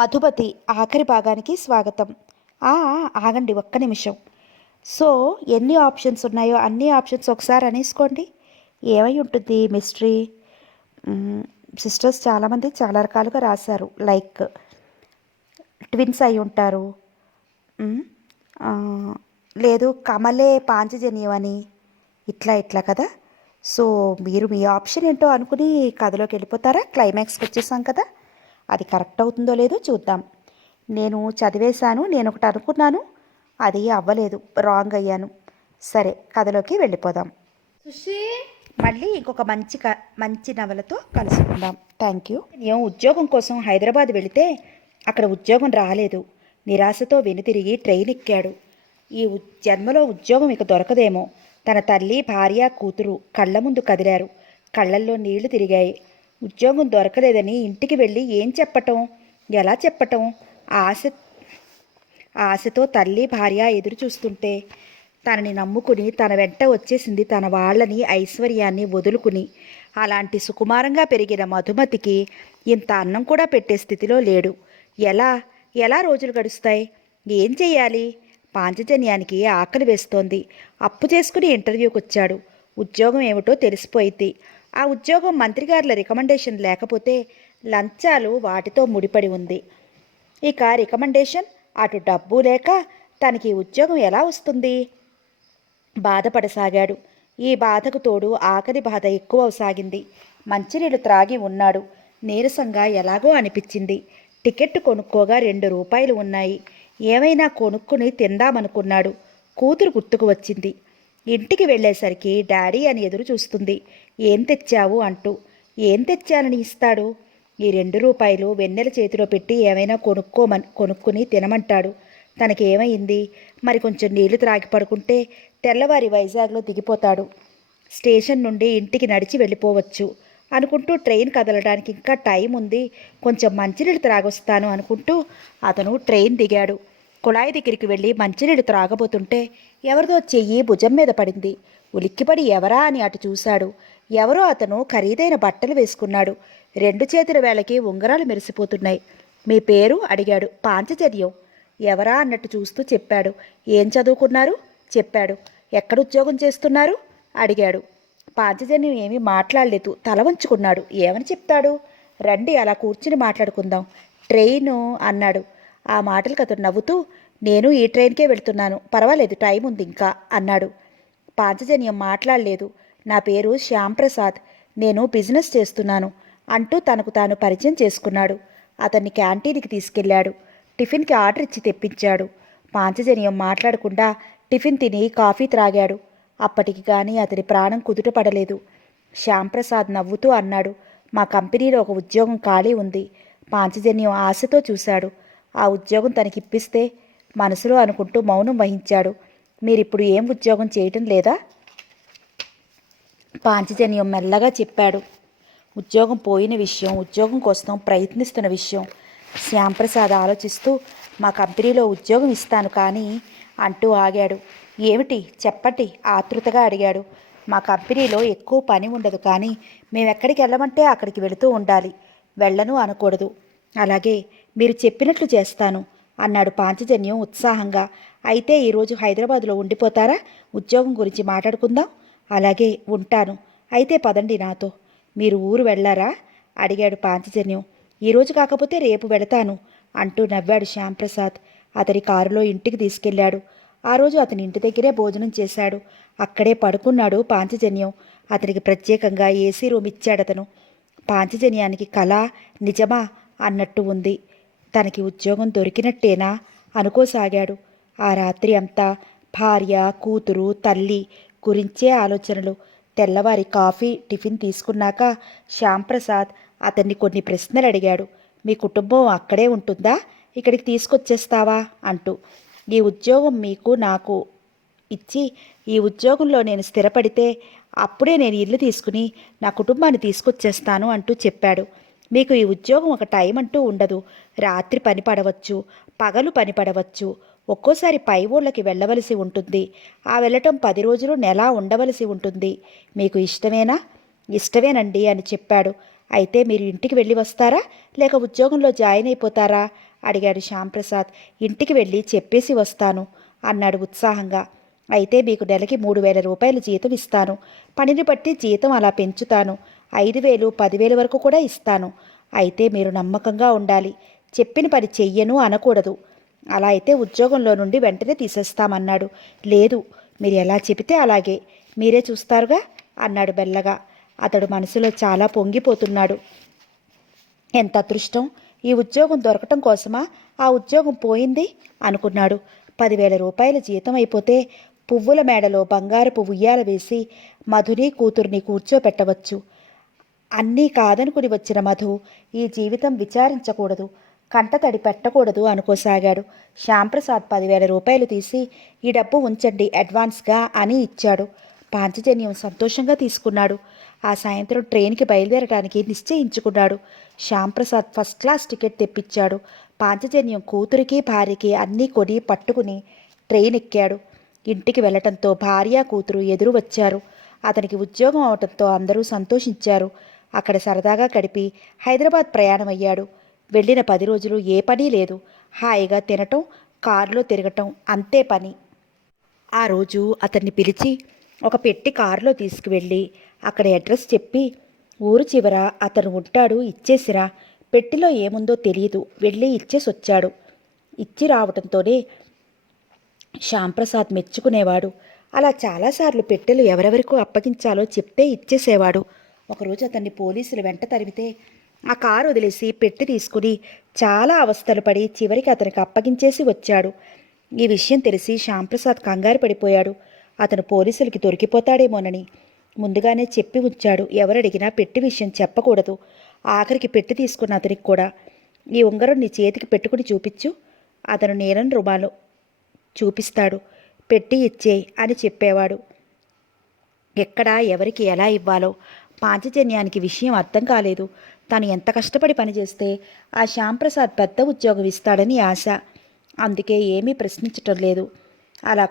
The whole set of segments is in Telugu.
మధుపతి ఆఖరి భాగానికి స్వాగతం. ఆగండి ఒక్క నిమిషం. సో ఎన్ని ఆప్షన్స్ ఉన్నాయో అన్ని ఆప్షన్స్ ఒకసారి అనేసుకోండి. ఏమై ఉంటుంది మిస్టరీ? సిస్టర్స్ చాలామంది చాలా రకాలుగా రాశారు. లైక్ ట్విన్స్ అయి ఉంటారు, మ్, ఆ, లేదు కమలే పాంచజన్యం అని, ఇట్లా ఇట్లా కదా. సో మీరు మీ ఆప్షన్ ఏంటో అనుకుని కథలోకి వెళ్ళిపోతారా? క్లైమాక్స్కి వచ్చేసాం కదా, అది కరెక్ట్ అవుతుందో లేదో చూద్దాం. నేను చదివేశాను, నేను ఒకటి అనుకున్నాను, అది అవ్వలేదు, రాంగ్ అయ్యాను. సరే కథలోకి వెళ్ళిపోదాం. సుషి మళ్ళీ ఇంకొక మంచి నవలతో కలుసుకుందాం. Thank you. నేను ఉద్యోగం కోసం హైదరాబాద్ వెళితే అక్కడ ఉద్యోగం రాలేదు. నిరాశతో వెనుతిరిగి ట్రైన్ ఎక్కాడు. ఈ జన్మలో ఉద్యోగం ఇక దొరకదేమో. తన తల్లి, భార్య, కూతురు కళ్ళ ముందు కదిలారు. కళ్ళల్లో నీళ్లు తిరిగాయి. ఉద్యోగం దొరకలేదని ఇంటికి వెళ్ళి ఏం చెప్పటం, ఎలా చెప్పటం? ఆశ ఆశతో తల్లి, భార్య ఎదురు చూస్తుంటే తనని నమ్ముకుని తన వెంట వచ్చేసింది తన వాళ్ళని, ఐశ్వర్యాన్ని వదులుకుని. అలాంటి సుకుమారంగా పెరిగిన మధుమతికి ఇంత అన్నం కూడా పెట్టే స్థితిలో లేడు. ఎలా ఎలా రోజులు గడుస్తాయి? ఏం చెయ్యాలి? పాంచజన్యానికి ఆకలి వేస్తోంది. అప్పు చేసుకుని ఇంటర్వ్యూకి వచ్చాడు. ఉద్యోగం ఏమిటో తెలిసిపోయింది. ఆ ఉద్యోగం మంత్రిగారుల రికమెండేషన్ లేకపోతే లంచాలు వాటితో ముడిపడి ఉంది. ఇక రికమెండేషన్, అటు డబ్బు లేక తనకి ఉద్యోగం ఎలా వస్తుంది? బాధపడసాగాడు. ఈ బాధకు తోడు ఆకలి బాధ ఎక్కువ అవసాగింది. మంచినీళ్ళు త్రాగి ఉన్నాడు. నీరసంగా ఎలాగో అనిపించింది. టికెట్ కొనుక్కోగా 2 రూపాయలు ఉన్నాయి. ఏమైనా కొనుక్కుని తిందామనుకున్నాడు. కూతురు గుర్తుకు వచ్చింది. ఇంటికి వెళ్ళేసరికి డాడీ అని ఎదురు చూస్తుంది. ఏం తెచ్చావు అంటూ. ఏం తెచ్చానని ఇస్తాడు? ఈ 2 రూపాయలు వెన్నెల చేతిలో పెట్టి ఏమైనా కొనుక్కుని తినమంటాడు. తనకేమైంది? మరి కొంచెం నీళ్లు త్రాగి పడుకుంటే తెల్లవారి వైజాగ్లో దిగిపోతాడు. స్టేషన్ నుండి ఇంటికి నడిచి వెళ్ళిపోవచ్చు అనుకుంటూ ట్రైన్ కదలడానికి ఇంకా టైం ఉంది, కొంచెం మంచినీళ్ళు త్రాగొస్తాను అనుకుంటూ అతను ట్రైన్ దిగాడు. కుళాయి దగ్గరికి వెళ్ళి మంచినీళ్ళు త్రాగబోతుంటే ఎవరిదో చెయ్యి భుజం మీద పడింది. ఉలిక్కిపడి ఎవరా అని అటు చూశాడు. ఎవరో అతను ఖరీదైన బట్టలు వేసుకున్నాడు. 2 చేతుల వేళకి ఉంగరాలు మెరిసిపోతున్నాయి. మీ పేరు అడిగాడు. పాంచజన్యం. ఎవరా అన్నట్టు చూస్తూ చెప్పాడు. ఏం చదువుకున్నారు? చెప్పాడు. ఎక్కడ ఉద్యోగం చేస్తున్నారు? అడిగాడు. పాంచజన్యం ఏమీ మాట్లాడలేదు, తల వంచుకున్నాడు. ఏమని చెప్తాడు? రండి అలా కూర్చుని మాట్లాడుకుందాం. ట్రైను అన్నాడు. ఆ మాటలకు అతను నవ్వుతూ, నేను ఈ ట్రైన్కే వెళుతున్నాను, పర్వాలేదు, టైం ఉంది ఇంకా అన్నాడు. పాంచజన్యం మాట్లాడలేదు. నా పేరు శ్యాంప్రసాద్, నేను బిజినెస్ చేస్తున్నాను అంటూ తనకు తాను పరిచయం చేసుకున్నాడు. అతన్ని క్యాంటీన్కి తీసుకెళ్లాడు. టిఫిన్కి ఆర్డర్ ఇచ్చి తెప్పించాడు. పాంచజన్యం మాట్లాడకుండా టిఫిన్ తిని కాఫీ త్రాగాడు. అప్పటికి కానీ అతని ప్రాణం కుదుట పడలేదు. శ్యాంప్రసాద్ నవ్వుతూ అన్నాడు, మా కంపెనీలో ఒక ఉద్యోగం ఖాళీ ఉంది. పాంచజన్యం ఆశతో చూశాడు. ఆ ఉద్యోగం తనకిప్పిస్తే మనసులో అనుకుంటూ మౌనం వహించాడు. మీరిప్పుడు ఏం ఉద్యోగం చేయటం లేదా? పాంచజన్యం మెల్లగా చెప్పాడు. ఉద్యోగం పోయిన విషయం, ఉద్యోగం కోసం ప్రయత్నిస్తున్న విషయం. శ్యాంప్రసాద్ ఆలోచిస్తూ, మా కంపెనీలో ఉద్యోగం ఇస్తాను కానీ అంటూ ఆగాడు. ఏమిటి చెప్పండి ఆతృతగా అడిగాడు. మా కంపెనీలో ఎక్కువ పని ఉండదు, కానీ మేమెక్కడికి వెళ్ళమంటే అక్కడికి వెళుతూ ఉండాలి, వెళ్ళను అనకూడదు. అలాగే, మీరు చెప్పినట్లు చేస్తాను అన్నాడు పాంచజన్యం ఉత్సాహంగా. అయితే ఈరోజు హైదరాబాదులో ఉండిపోతారా? ఉద్యోగం గురించి మాట్లాడుకుందాం. అలాగే ఉంటాను. అయితే పదండి నాతో. మీరు ఊరు వెళ్ళారా? అడిగాడు పాంచజన్యం. ఈరోజు కాకపోతే రేపు వెళతాను అంటూ నవ్వాడు శ్యాంప్రసాద్. అతని కారులో ఇంటికి తీసుకెళ్లాడు. ఆ రోజు అతని ఇంటి దగ్గరే భోజనం చేశాడు. అక్కడే పడుకున్నాడు పాంచజన్యం. అతనికి ప్రత్యేకంగా ఏసీ రూమ్ ఇచ్చాడతను. పాంచజన్యానికి కళ నిజమా అన్నట్టు ఉంది. తనకి ఉద్యోగం దొరికినట్టేనా అనుకోసాగాడు. ఆ రాత్రి అంతా భార్య, కూతురు, తల్లి గురించే ఆలోచనలు. తెల్లవారి కాఫీ, టిఫిన్ తీసుకున్నాక శ్యాంప్రసాద్ అతన్ని కొన్ని ప్రశ్నలు అడిగాడు. మీ కుటుంబం అక్కడే ఉంటుందా? ఇక్కడికి తీసుకొచ్చేస్తావా అంటూ. ఈ ఉద్యోగం మీకు నాకు ఇచ్చి ఈ ఉద్యోగంలో నేను స్థిరపడితే అప్పుడే నేను ఇల్లు తీసుకుని నా కుటుంబాన్ని తీసుకొచ్చేస్తాను అంటూ చెప్పాడు. మీకు ఈ ఉద్యోగం ఒక టైం అంటూ ఉండదు. రాత్రి పని పడవచ్చు, పగలు పని పడవచ్చు, ఒక్కోసారి పై ఊళ్ళకి వెళ్ళవలసి ఉంటుంది. ఆ వెళ్ళటం 10 రోజులు, నెల ఉండవలసి ఉంటుంది. మీకు ఇష్టమేనా? ఇష్టమేనండి అని చెప్పాడు. అయితే మీరు ఇంటికి వెళ్ళి వస్తారా, లేక ఉద్యోగంలో జాయిన్ అయిపోతారా అడిగాడు శ్యాంప్రసాద్. ఇంటికి వెళ్ళి చెప్పేసి వస్తాను అన్నాడు ఉత్సాహంగా. అయితే మీకు నెలకి 3,000 రూపాయలు జీతం ఇస్తాను. పనిని బట్టి జీతం అలా పెంచుతాను. 5,000, 10,000 వరకు కూడా ఇస్తాను. అయితే మీరు నమ్మకంగా ఉండాలి. చెప్పిన పని చెయ్యను అనకూడదు. అలా అయితే ఉద్యోగంలో నుండి వెంటనే తీసేస్తామన్నాడు. లేదు, మీరు ఎలా చెబితే అలాగే, మీరే చూస్తారుగా అన్నాడు మెల్లగా. అతడు మనసులో చాలా పొంగిపోతున్నాడు. ఎంత అదృష్టం! ఈ ఉద్యోగం దొరకటం కోసమా ఆ ఉద్యోగం పోయింది అనుకున్నాడు. 10,000 రూపాయల జీతం అయిపోతే పువ్వుల మేడలో బంగారపు ఉయ్యాల వేసి మధుని కూతుర్ని కూర్చోపెట్టవచ్చు. అన్నీ కాదనుకుని వచ్చిన మధు ఈ జీవితం విచారించకూడదు, కంటతడి పెట్టకూడదు అనుకోసాగాడు. శ్యాంప్రసాద్ 10,000 రూపాయలు తీసి ఈ డబ్బు ఉంచండి అడ్వాన్స్గా అని ఇచ్చాడు. పాంచజన్యం సంతోషంగా తీసుకున్నాడు. ఆ సాయంత్రం ట్రైన్కి బయలుదేరడానికి నిశ్చయించుకున్నాడు. శ్యాంప్రసాద్ ఫస్ట్ క్లాస్ టికెట్ తెప్పించాడు. పాంచజన్యం కూతురికి భార్యకి అన్నీ కొని పట్టుకుని ట్రైన్ ఎక్కాడు. ఇంటికి వెళ్లటంతో భార్య కూతురు ఎదురు వచ్చారు. అతనికి ఉద్యోగం అవటంతో అందరూ సంతోషించారు. అక్కడ సరదాగా గడిపి హైదరాబాద్ ప్రయాణమయ్యాడు. వెళ్ళిన 10 రోజులు ఏ పని లేదు. హాయిగా తినటం, కారులో తిరగటం, అంతే పని. ఆ రోజు అతన్ని పిలిచి ఒక పెట్టి కారులో తీసుకువెళ్ళి అక్కడ అడ్రస్ చెప్పి, ఊరు చివర అతను ఉంటాడు, ఇచ్చేసిరా, పెట్టిలో ఏముందో తెలియదు, వెళ్ళి ఇచ్చేసొచ్చాడు. ఇచ్చి రావటంతోనే శ్యాంప్రసాద్ మెచ్చుకునేవాడు. అలా చాలాసార్లు పెట్టెలు ఎవరెవరికో అప్పగించాలో చెప్తే ఇచ్చేసేవాడు. ఒకరోజు అతన్ని పోలీసులు వెంట తరిమితే ఆ కారు వదిలేసి పెట్టి తీసుకుని చాలా అవస్థలు పడి చివరికి అతనికి అప్పగించేసి వచ్చాడు. ఈ విషయం తెలిసి శ్యాంప్రసాద్ కంగారు పడిపోయాడు. అతను పోలీసులకి దొరికిపోతాడేమోనని ముందుగానే చెప్పి ఉంచాడు. ఎవరడిగినా పెట్టి విషయం చెప్పకూడదు. ఆఖరికి పెట్టి తీసుకున్న అతనికి కూడా, ఈ ఉంగరం నీ చేతికి పెట్టుకుని చూపించు, అతను నీలం రుమాలు చూపిస్తాడు, పెట్టి ఇచ్చేయి అని చెప్పేవాడు. ఎక్కడ ఎవరికి ఎలా ఇవ్వాలో పాంచజన్యానికి విషయం అర్థం కాలేదు. తను ఎంత కష్టపడి పనిచేస్తే ఆ శ్యాంప్రసాద్ పెద్ద ఉద్యోగం ఇస్తాడని ఆశ. అందుకే ఏమీ ప్రశ్నించటం లేదు. అలా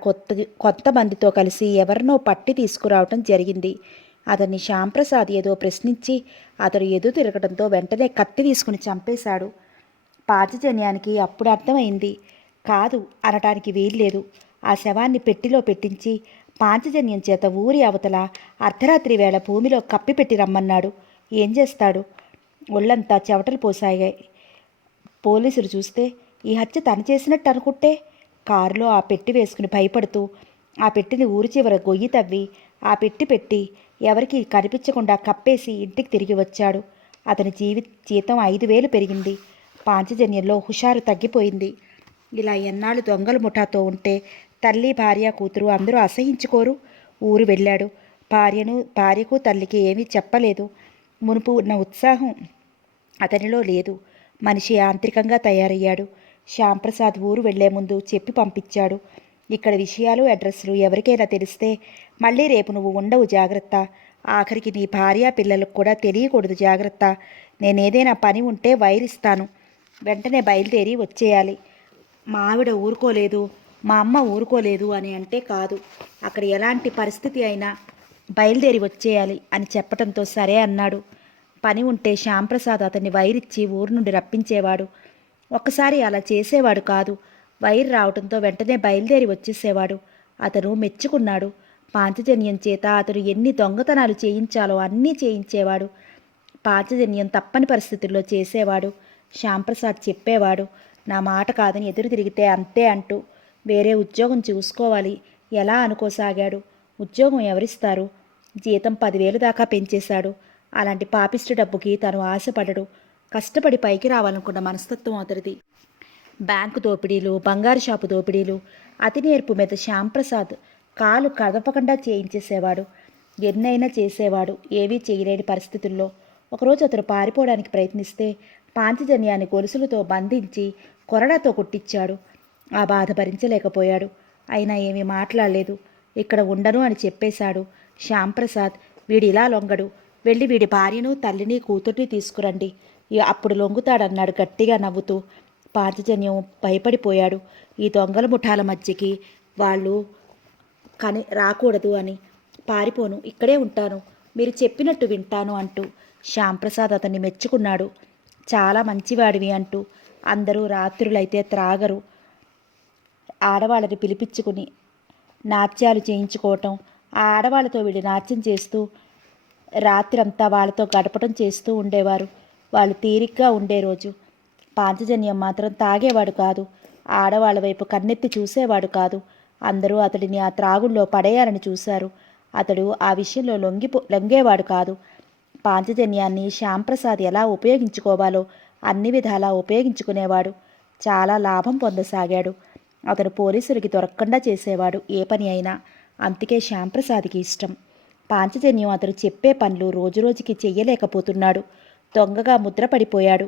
కొంతమందితో కలిసి ఎవరినో పట్టి తీసుకురావటం జరిగింది. అతన్ని శ్యాంప్రసాద్ ఏదో ప్రశ్నించి అతడు ఎదురు తిరగడంతో వెంటనే కత్తి తీసుకుని చంపేశాడు. పాంచజన్యానికి అప్పుడు అర్థమైంది. కాదు అనటానికి వీల్లేదు. ఆ శవాన్ని పెట్టిలో పెట్టించి పాంచజన్యం చేత ఊరి అవతల అర్ధరాత్రి వేళ భూమిలో కప్పిపెట్టి రమ్మన్నాడు. ఏం చేస్తాడు? ఒళ్ళంతా చెవటలు పోసాగాయి. పోలీసులు చూస్తే ఈ హత్య తను చేసినట్టు అనుకుంటే కారులో ఆ పెట్టి వేసుకుని భయపడుతూ ఆ పెట్టిని ఊరి చివర గొయ్యి తవ్వి ఆ పెట్టి ఎవరికి కనిపించకుండా కప్పేసి ఇంటికి తిరిగి వచ్చాడు. అతని జీతం 5,000 పెరిగింది. పాంచజన్యంలో హుషారు తగ్గిపోయింది. ఇలా ఎన్నాళ్ళు దొంగల ముఠాతో ఉంటే తల్లి, భార్య, కూతురు అందరూ అసహించుకోరు. ఊరు వెళ్ళాడు. భార్యకు తల్లికి ఏమీ చెప్పలేదు. మునుపు ఉన్న ఉత్సాహం అతనిలో లేదు. మనిషి యాంత్రికంగా తయారయ్యాడు. శ్యాంప్రసాద్ ఊరు వెళ్లే ముందు చెప్పి పంపించాడు. ఇక్కడ విషయాలు, అడ్రస్లు ఎవరికైనా తెలిస్తే మళ్ళీ రేపు నువ్వు ఉండవు, జాగ్రత్త. ఆఖరికి నీ భార్య, పిల్లలకు కూడా తెలియకూడదు, జాగ్రత్త. నేనేదైనా పని ఉంటే వైరిస్తాను, వెంటనే బయలుదేరి వచ్చేయాలి. మా ఆవిడ ఊరుకోలేదు, మా అమ్మ ఊరుకోలేదు అని అంటే కాదు, అక్కడ ఎలాంటి పరిస్థితి అయినా బయలుదేరి వచ్చేయాలి అని చెప్పడంతో సరే అన్నాడు. పని ఉంటే శ్యాంప్రసాద్ అతన్ని వైరిచ్చి ఊరు నుండి రప్పించేవాడు. ఒక్కసారి అలా చేసేవాడు కాదు. వైర్ రావడంతో వెంటనే బయలుదేరి వచ్చేసేవాడు. అతను మెచ్చుకున్నాడు. పాంచజన్యం చేత అతను ఎన్ని దొంగతనాలు చేయించాలో అన్నీ చేయించేవాడు. పాంచజన్యం తప్పని పరిస్థితుల్లో చేసేవాడు. శ్యాంప్రసాద్ చెప్పేవాడు, నా మాట కాదని ఎదురు తిరిగితే అంతే అంటూ. వేరే ఉద్యోగం చూసుకోవాలి ఎలా అనుకోసాగాడు. ఉద్యోగం ఎవరిస్తారు? జీతం 10,000 దాకా పెంచేశాడు. అలాంటి పాపిష్టి డబ్బుకి తను ఆశపడడు. కష్టపడి పైకి రావాలనుకున్న మనస్తత్వం అతడిది. బ్యాంకు దోపిడీలు, బంగారు షాపు దోపిడీలు, అతి నేర్పు మీద శ్యాంప్రసాద్ కాలు కదపకుండా చేయించేసేవాడు. ఎన్నైనా చేసేవాడు, ఏవీ చేయలేని పరిస్థితుల్లో. ఒకరోజు అతను పారిపోవడానికి ప్రయత్నిస్తే పాంచజన్యాన్ని గొలుసులతో బంధించి కొరడాతో కొట్టించాడు. ఆ బాధ భరించలేకపోయాడు. అయినా ఏమీ మాట్లాడలేదు. ఇక్కడ ఉండను అని చెప్పేశాడు. శ్యాంప్రసాద్, వీడిలా లొంగడు, వెళ్ళి వీడి భార్యను, తల్లిని, కూతుర్ని తీసుకురండి, అప్పుడు లొంగుతాడన్నాడు గట్టిగా నవ్వుతూ. పాంచజన్యం భయపడిపోయాడు. ఈ దొంగల ముఠాల మధ్యకి వాళ్ళు రాకూడదు అని. పారిపోను, ఇక్కడే ఉంటాను, మీరు చెప్పినట్టు వింటాను అంటూ. శ్యాంప్రసాద్ అతన్ని మెచ్చుకున్నాడు. చాలా మంచివాడివి అంటూ. అందరూ రాత్రులైతే త్రాగరు, ఆడవాళ్ళని పిలిపించుకుని నాట్యాలు చేయించుకోవటం, ఆ ఆడవాళ్ళతో వీళ్ళు నాట్యం చేస్తూ రాత్రంతా వాళ్ళతో గడపటం చేస్తూ ఉండేవారు. వాళ్ళు తీరిగ్గా ఉండే రోజు. పాంచజన్యం మాత్రం తాగేవాడు కాదు, ఆడవాళ్ళ వైపు కన్నెత్తి చూసేవాడు కాదు. అందరూ అతడిని ఆ త్రాగుల్లో పడేయాలని చూశారు. అతడు ఆ విషయంలో లొంగేవాడు కాదు. పాంచజన్యాన్ని శ్యాంప్రసాద్ ఎలా ఉపయోగించుకోవాలో అన్ని విధాలా ఉపయోగించుకునేవాడు. చాలా లాభం పొందసాగాడు. అతను పోలీసులకి దొరకకుండా చేసేవాడు ఏ పని అయినా. అందుకే శ్యాంప్రసాద్కి ఇష్టం. పాంచజన్యం అతను చెప్పే పనులు రోజురోజుకి చెయ్యలేకపోతున్నాడు. దొంగగా ముద్రపడిపోయాడు.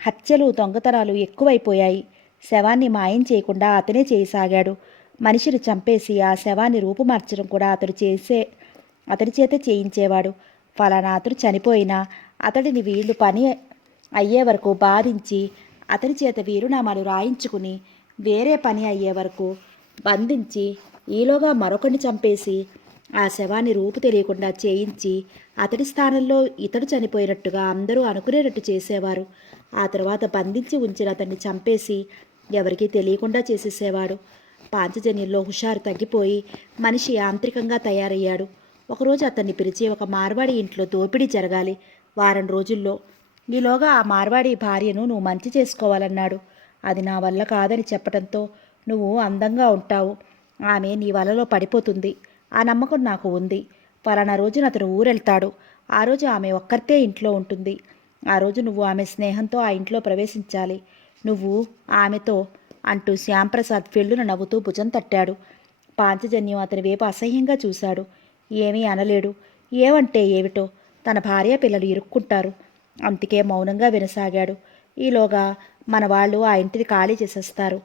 హత్యలు, దొంగతనాలు ఎక్కువైపోయాయి. శవాన్ని మాయం చేయకుండా అతనే చేయసాగాడు. మనిషిని చంపేసి ఆ శవాన్ని రూపుమార్చడం కూడా అతని చేత చేయించేవాడు. ఫలానా అతను చనిపోయినా అతడిని వీళ్ళు పని అయ్యే వరకు బాధించి అతని చేత వీరునామాలు రాయించుకుని వేరే పని అయ్యే వరకు బంధించి ఈలోగా మరొకరిని చంపేసి ఆ శవాన్ని రూపు తెలియకుండా చేయించి అతడి స్థానంలో ఇతడు చనిపోయినట్టుగా అందరూ అనుకునేటట్టు చేసేవారు. ఆ తర్వాత బంధించి ఉంచిన అతన్ని చంపేసి ఎవరికీ తెలియకుండా చేసేసేవాడు. పాంచజన్యంలో హుషారు తగ్గిపోయి మనిషి యాంత్రికంగా తయారయ్యాడు. ఒకరోజు అతన్ని పిలిచి ఒక మార్వాడి ఇంట్లో దోపిడీ జరగాలి వారం రోజుల్లో. ఈలోగా ఆ మార్వాడి భార్యను నువ్వు మంచి చేసుకోవాలన్నాడు. అది నా వల్ల కాదని చెప్పడంతో, నువ్వు అందంగా ఉంటావు, ఆమె నీ వలలో పడిపోతుంది, ఆ నమ్మకం నాకు ఉంది. ఫలానా రోజున అతను ఊరెళ్తాడు. ఆ రోజు ఆమె ఒక్కరితే ఇంట్లో ఉంటుంది. ఆ రోజు నువ్వు ఆమె స్నేహంతో ఆ ఇంట్లో ప్రవేశించాలి. నువ్వు ఆమెతో అంటూ శ్యాంప్రసాద్ ఫెళ్ళున నవ్వుతూ భుజం తట్టాడు. పాంచజన్యం అతని వైపు అసహ్యంగా చూశాడు. ఏమీ అనలేడు. ఏమంటే ఏమిటో, తన భార్య పిల్లలు ఇరుక్కుంటారు. అందుకే మౌనంగా వినసాగాడు. ఈలోగా మన వాళ్ళు ఆ ఇంటిని ఖాళీ చేసేస్తారు.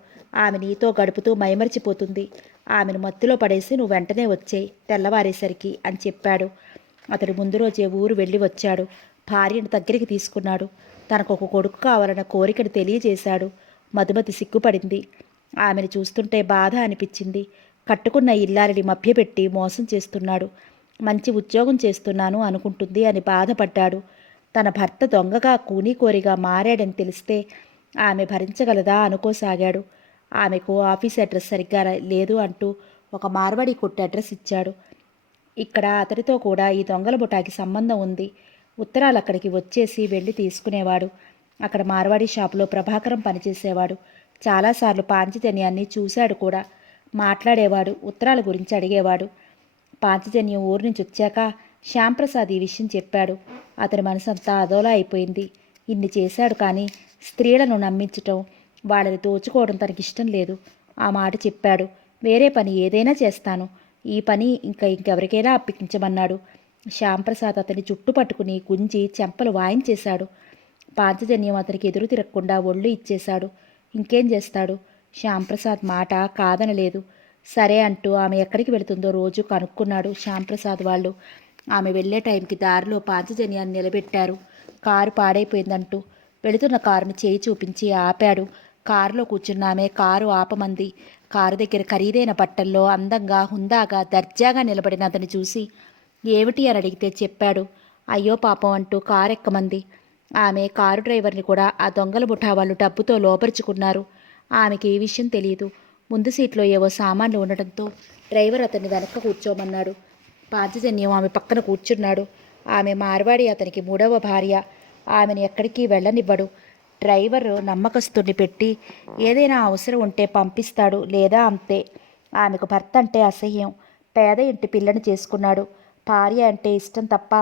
ఆమె నీతో గడుపుతూ మైమరిచిపోతుంది. ఆమెను మత్తులో పడేసి నువ్వు వెంటనే వచ్చేయి తెల్లవారేసరికి అని చెప్పాడు. అతడు ముందు రోజే ఊరు వెళ్ళి వచ్చాడు. భార్యను దగ్గరికి తీసుకున్నాడు. తనకు ఒక కొడుకు కావాలన్న కోరికను తెలియజేశాడు. మధుమతి సిగ్గుపడింది. ఆమెను చూస్తుంటే బాధ అనిపించింది. కట్టుకున్న ఇల్లాలిని మభ్యపెట్టి మోసం చేస్తున్నాడు. మంచి ఉద్యోగం చేస్తున్నాను అనుకుంటుంది అని బాధపడ్డాడు. తన భర్త దొంగగా కూనీకోరిగా మారాడని తెలిస్తే ఆమె భరించగలదా అనుకోసాగాడు. ఆమెకు ఆఫీస్ అడ్రస్ సరిగ్గా లేదు అంటూ ఒక మార్వాడి కొట్టు అడ్రస్ ఇచ్చాడు. ఇక్కడ అతడితో కూడా ఈ దొంగల బుటాకి సంబంధం ఉంది. ఉత్తరాలు అక్కడికి వచ్చేసి వెళ్ళి తీసుకునేవాడు. అక్కడ మార్వాడి షాపులో ప్రభాకరం పనిచేసేవాడు. చాలాసార్లు పాంచజన్యాన్ని చూశాడు కూడా. మాట్లాడేవాడు, ఉత్తరాల గురించి అడిగేవాడు. పాంచజన్యం ఊరు నుంచి వచ్చాక శ్యాంప్రసాద్ ఈ విషయం చెప్పాడు. అతని మనసంతా అదోలా అయిపోయింది. ఇన్ని చేశాడు కానీ స్త్రీలను నమ్మించటం, వాళ్ళని దోచుకోవడం తనకిష్టం లేదు. ఆ మాట చెప్పాడు. వేరే పని ఏదైనా చేస్తాను, ఈ పని ఇంకెవరికైనా అప్పించమన్నాడు. శ్యాంప్రసాద్ అతని చుట్టు పట్టుకుని గుంజి చెంపలు వాయించేశాడు. పాంచజన్యం అతనికి ఎదురు తిరగకుండా ఒళ్ళు ఇచ్చేశాడు. ఇంకేం చేస్తాడు? శ్యాంప్రసాద్ మాట కాదనలేదు. సరే అంటూ ఆమె ఎక్కడికి వెళుతుందో రోజు కనుక్కున్నాడు శ్యాంప్రసాద్ వాళ్ళు. ఆమె వెళ్లే టైంకి దారిలో పాంచజన్యాన్ని నిలబెట్టారు. కారు పాడైపోయిందంటూ వెళుతున్న కారుని చేయి చూపించి ఆపాడు. కారులో కూర్చున్న ఆమె కారు ఆపమంది. కారు దగ్గర ఖరీదైన బట్టల్లో అందంగా హుందాగా దర్జాగా నిలబడిన అతన్ని చూసి ఏమిటి అని అడిగితే చెప్పాడు. అయ్యో పాపం అంటూ కారు ఎక్కమంది. ఆమె కారు డ్రైవర్ని కూడా ఆ దొంగల ముఠా వాళ్ళు డబ్బుతో లోపరుచుకున్నారు. ఆమెకి ఈ విషయం తెలియదు. ముందు సీట్లో ఏవో సామాన్లు ఉండటంతో డ్రైవర్ అతన్ని వెనక్కి కూర్చోమన్నాడు. పాంచజన్యం ఆమె పక్కన కూర్చున్నాడు. ఆమె మార్వాడి అతనికి 3వ భార్య. ఆమెను ఎక్కడికి వెళ్ళనివ్వడు. డ్రైవర్ నమ్మకస్తుని పెట్టి ఏదైనా అవసరం ఉంటే పంపిస్తాడు, లేదా అంతే. ఆమెకు భర్త అంటే అసహ్యం. పేద ఇంటి పిల్లని చేసుకున్నాడు. భార్య అంటే ఇష్టం తప్ప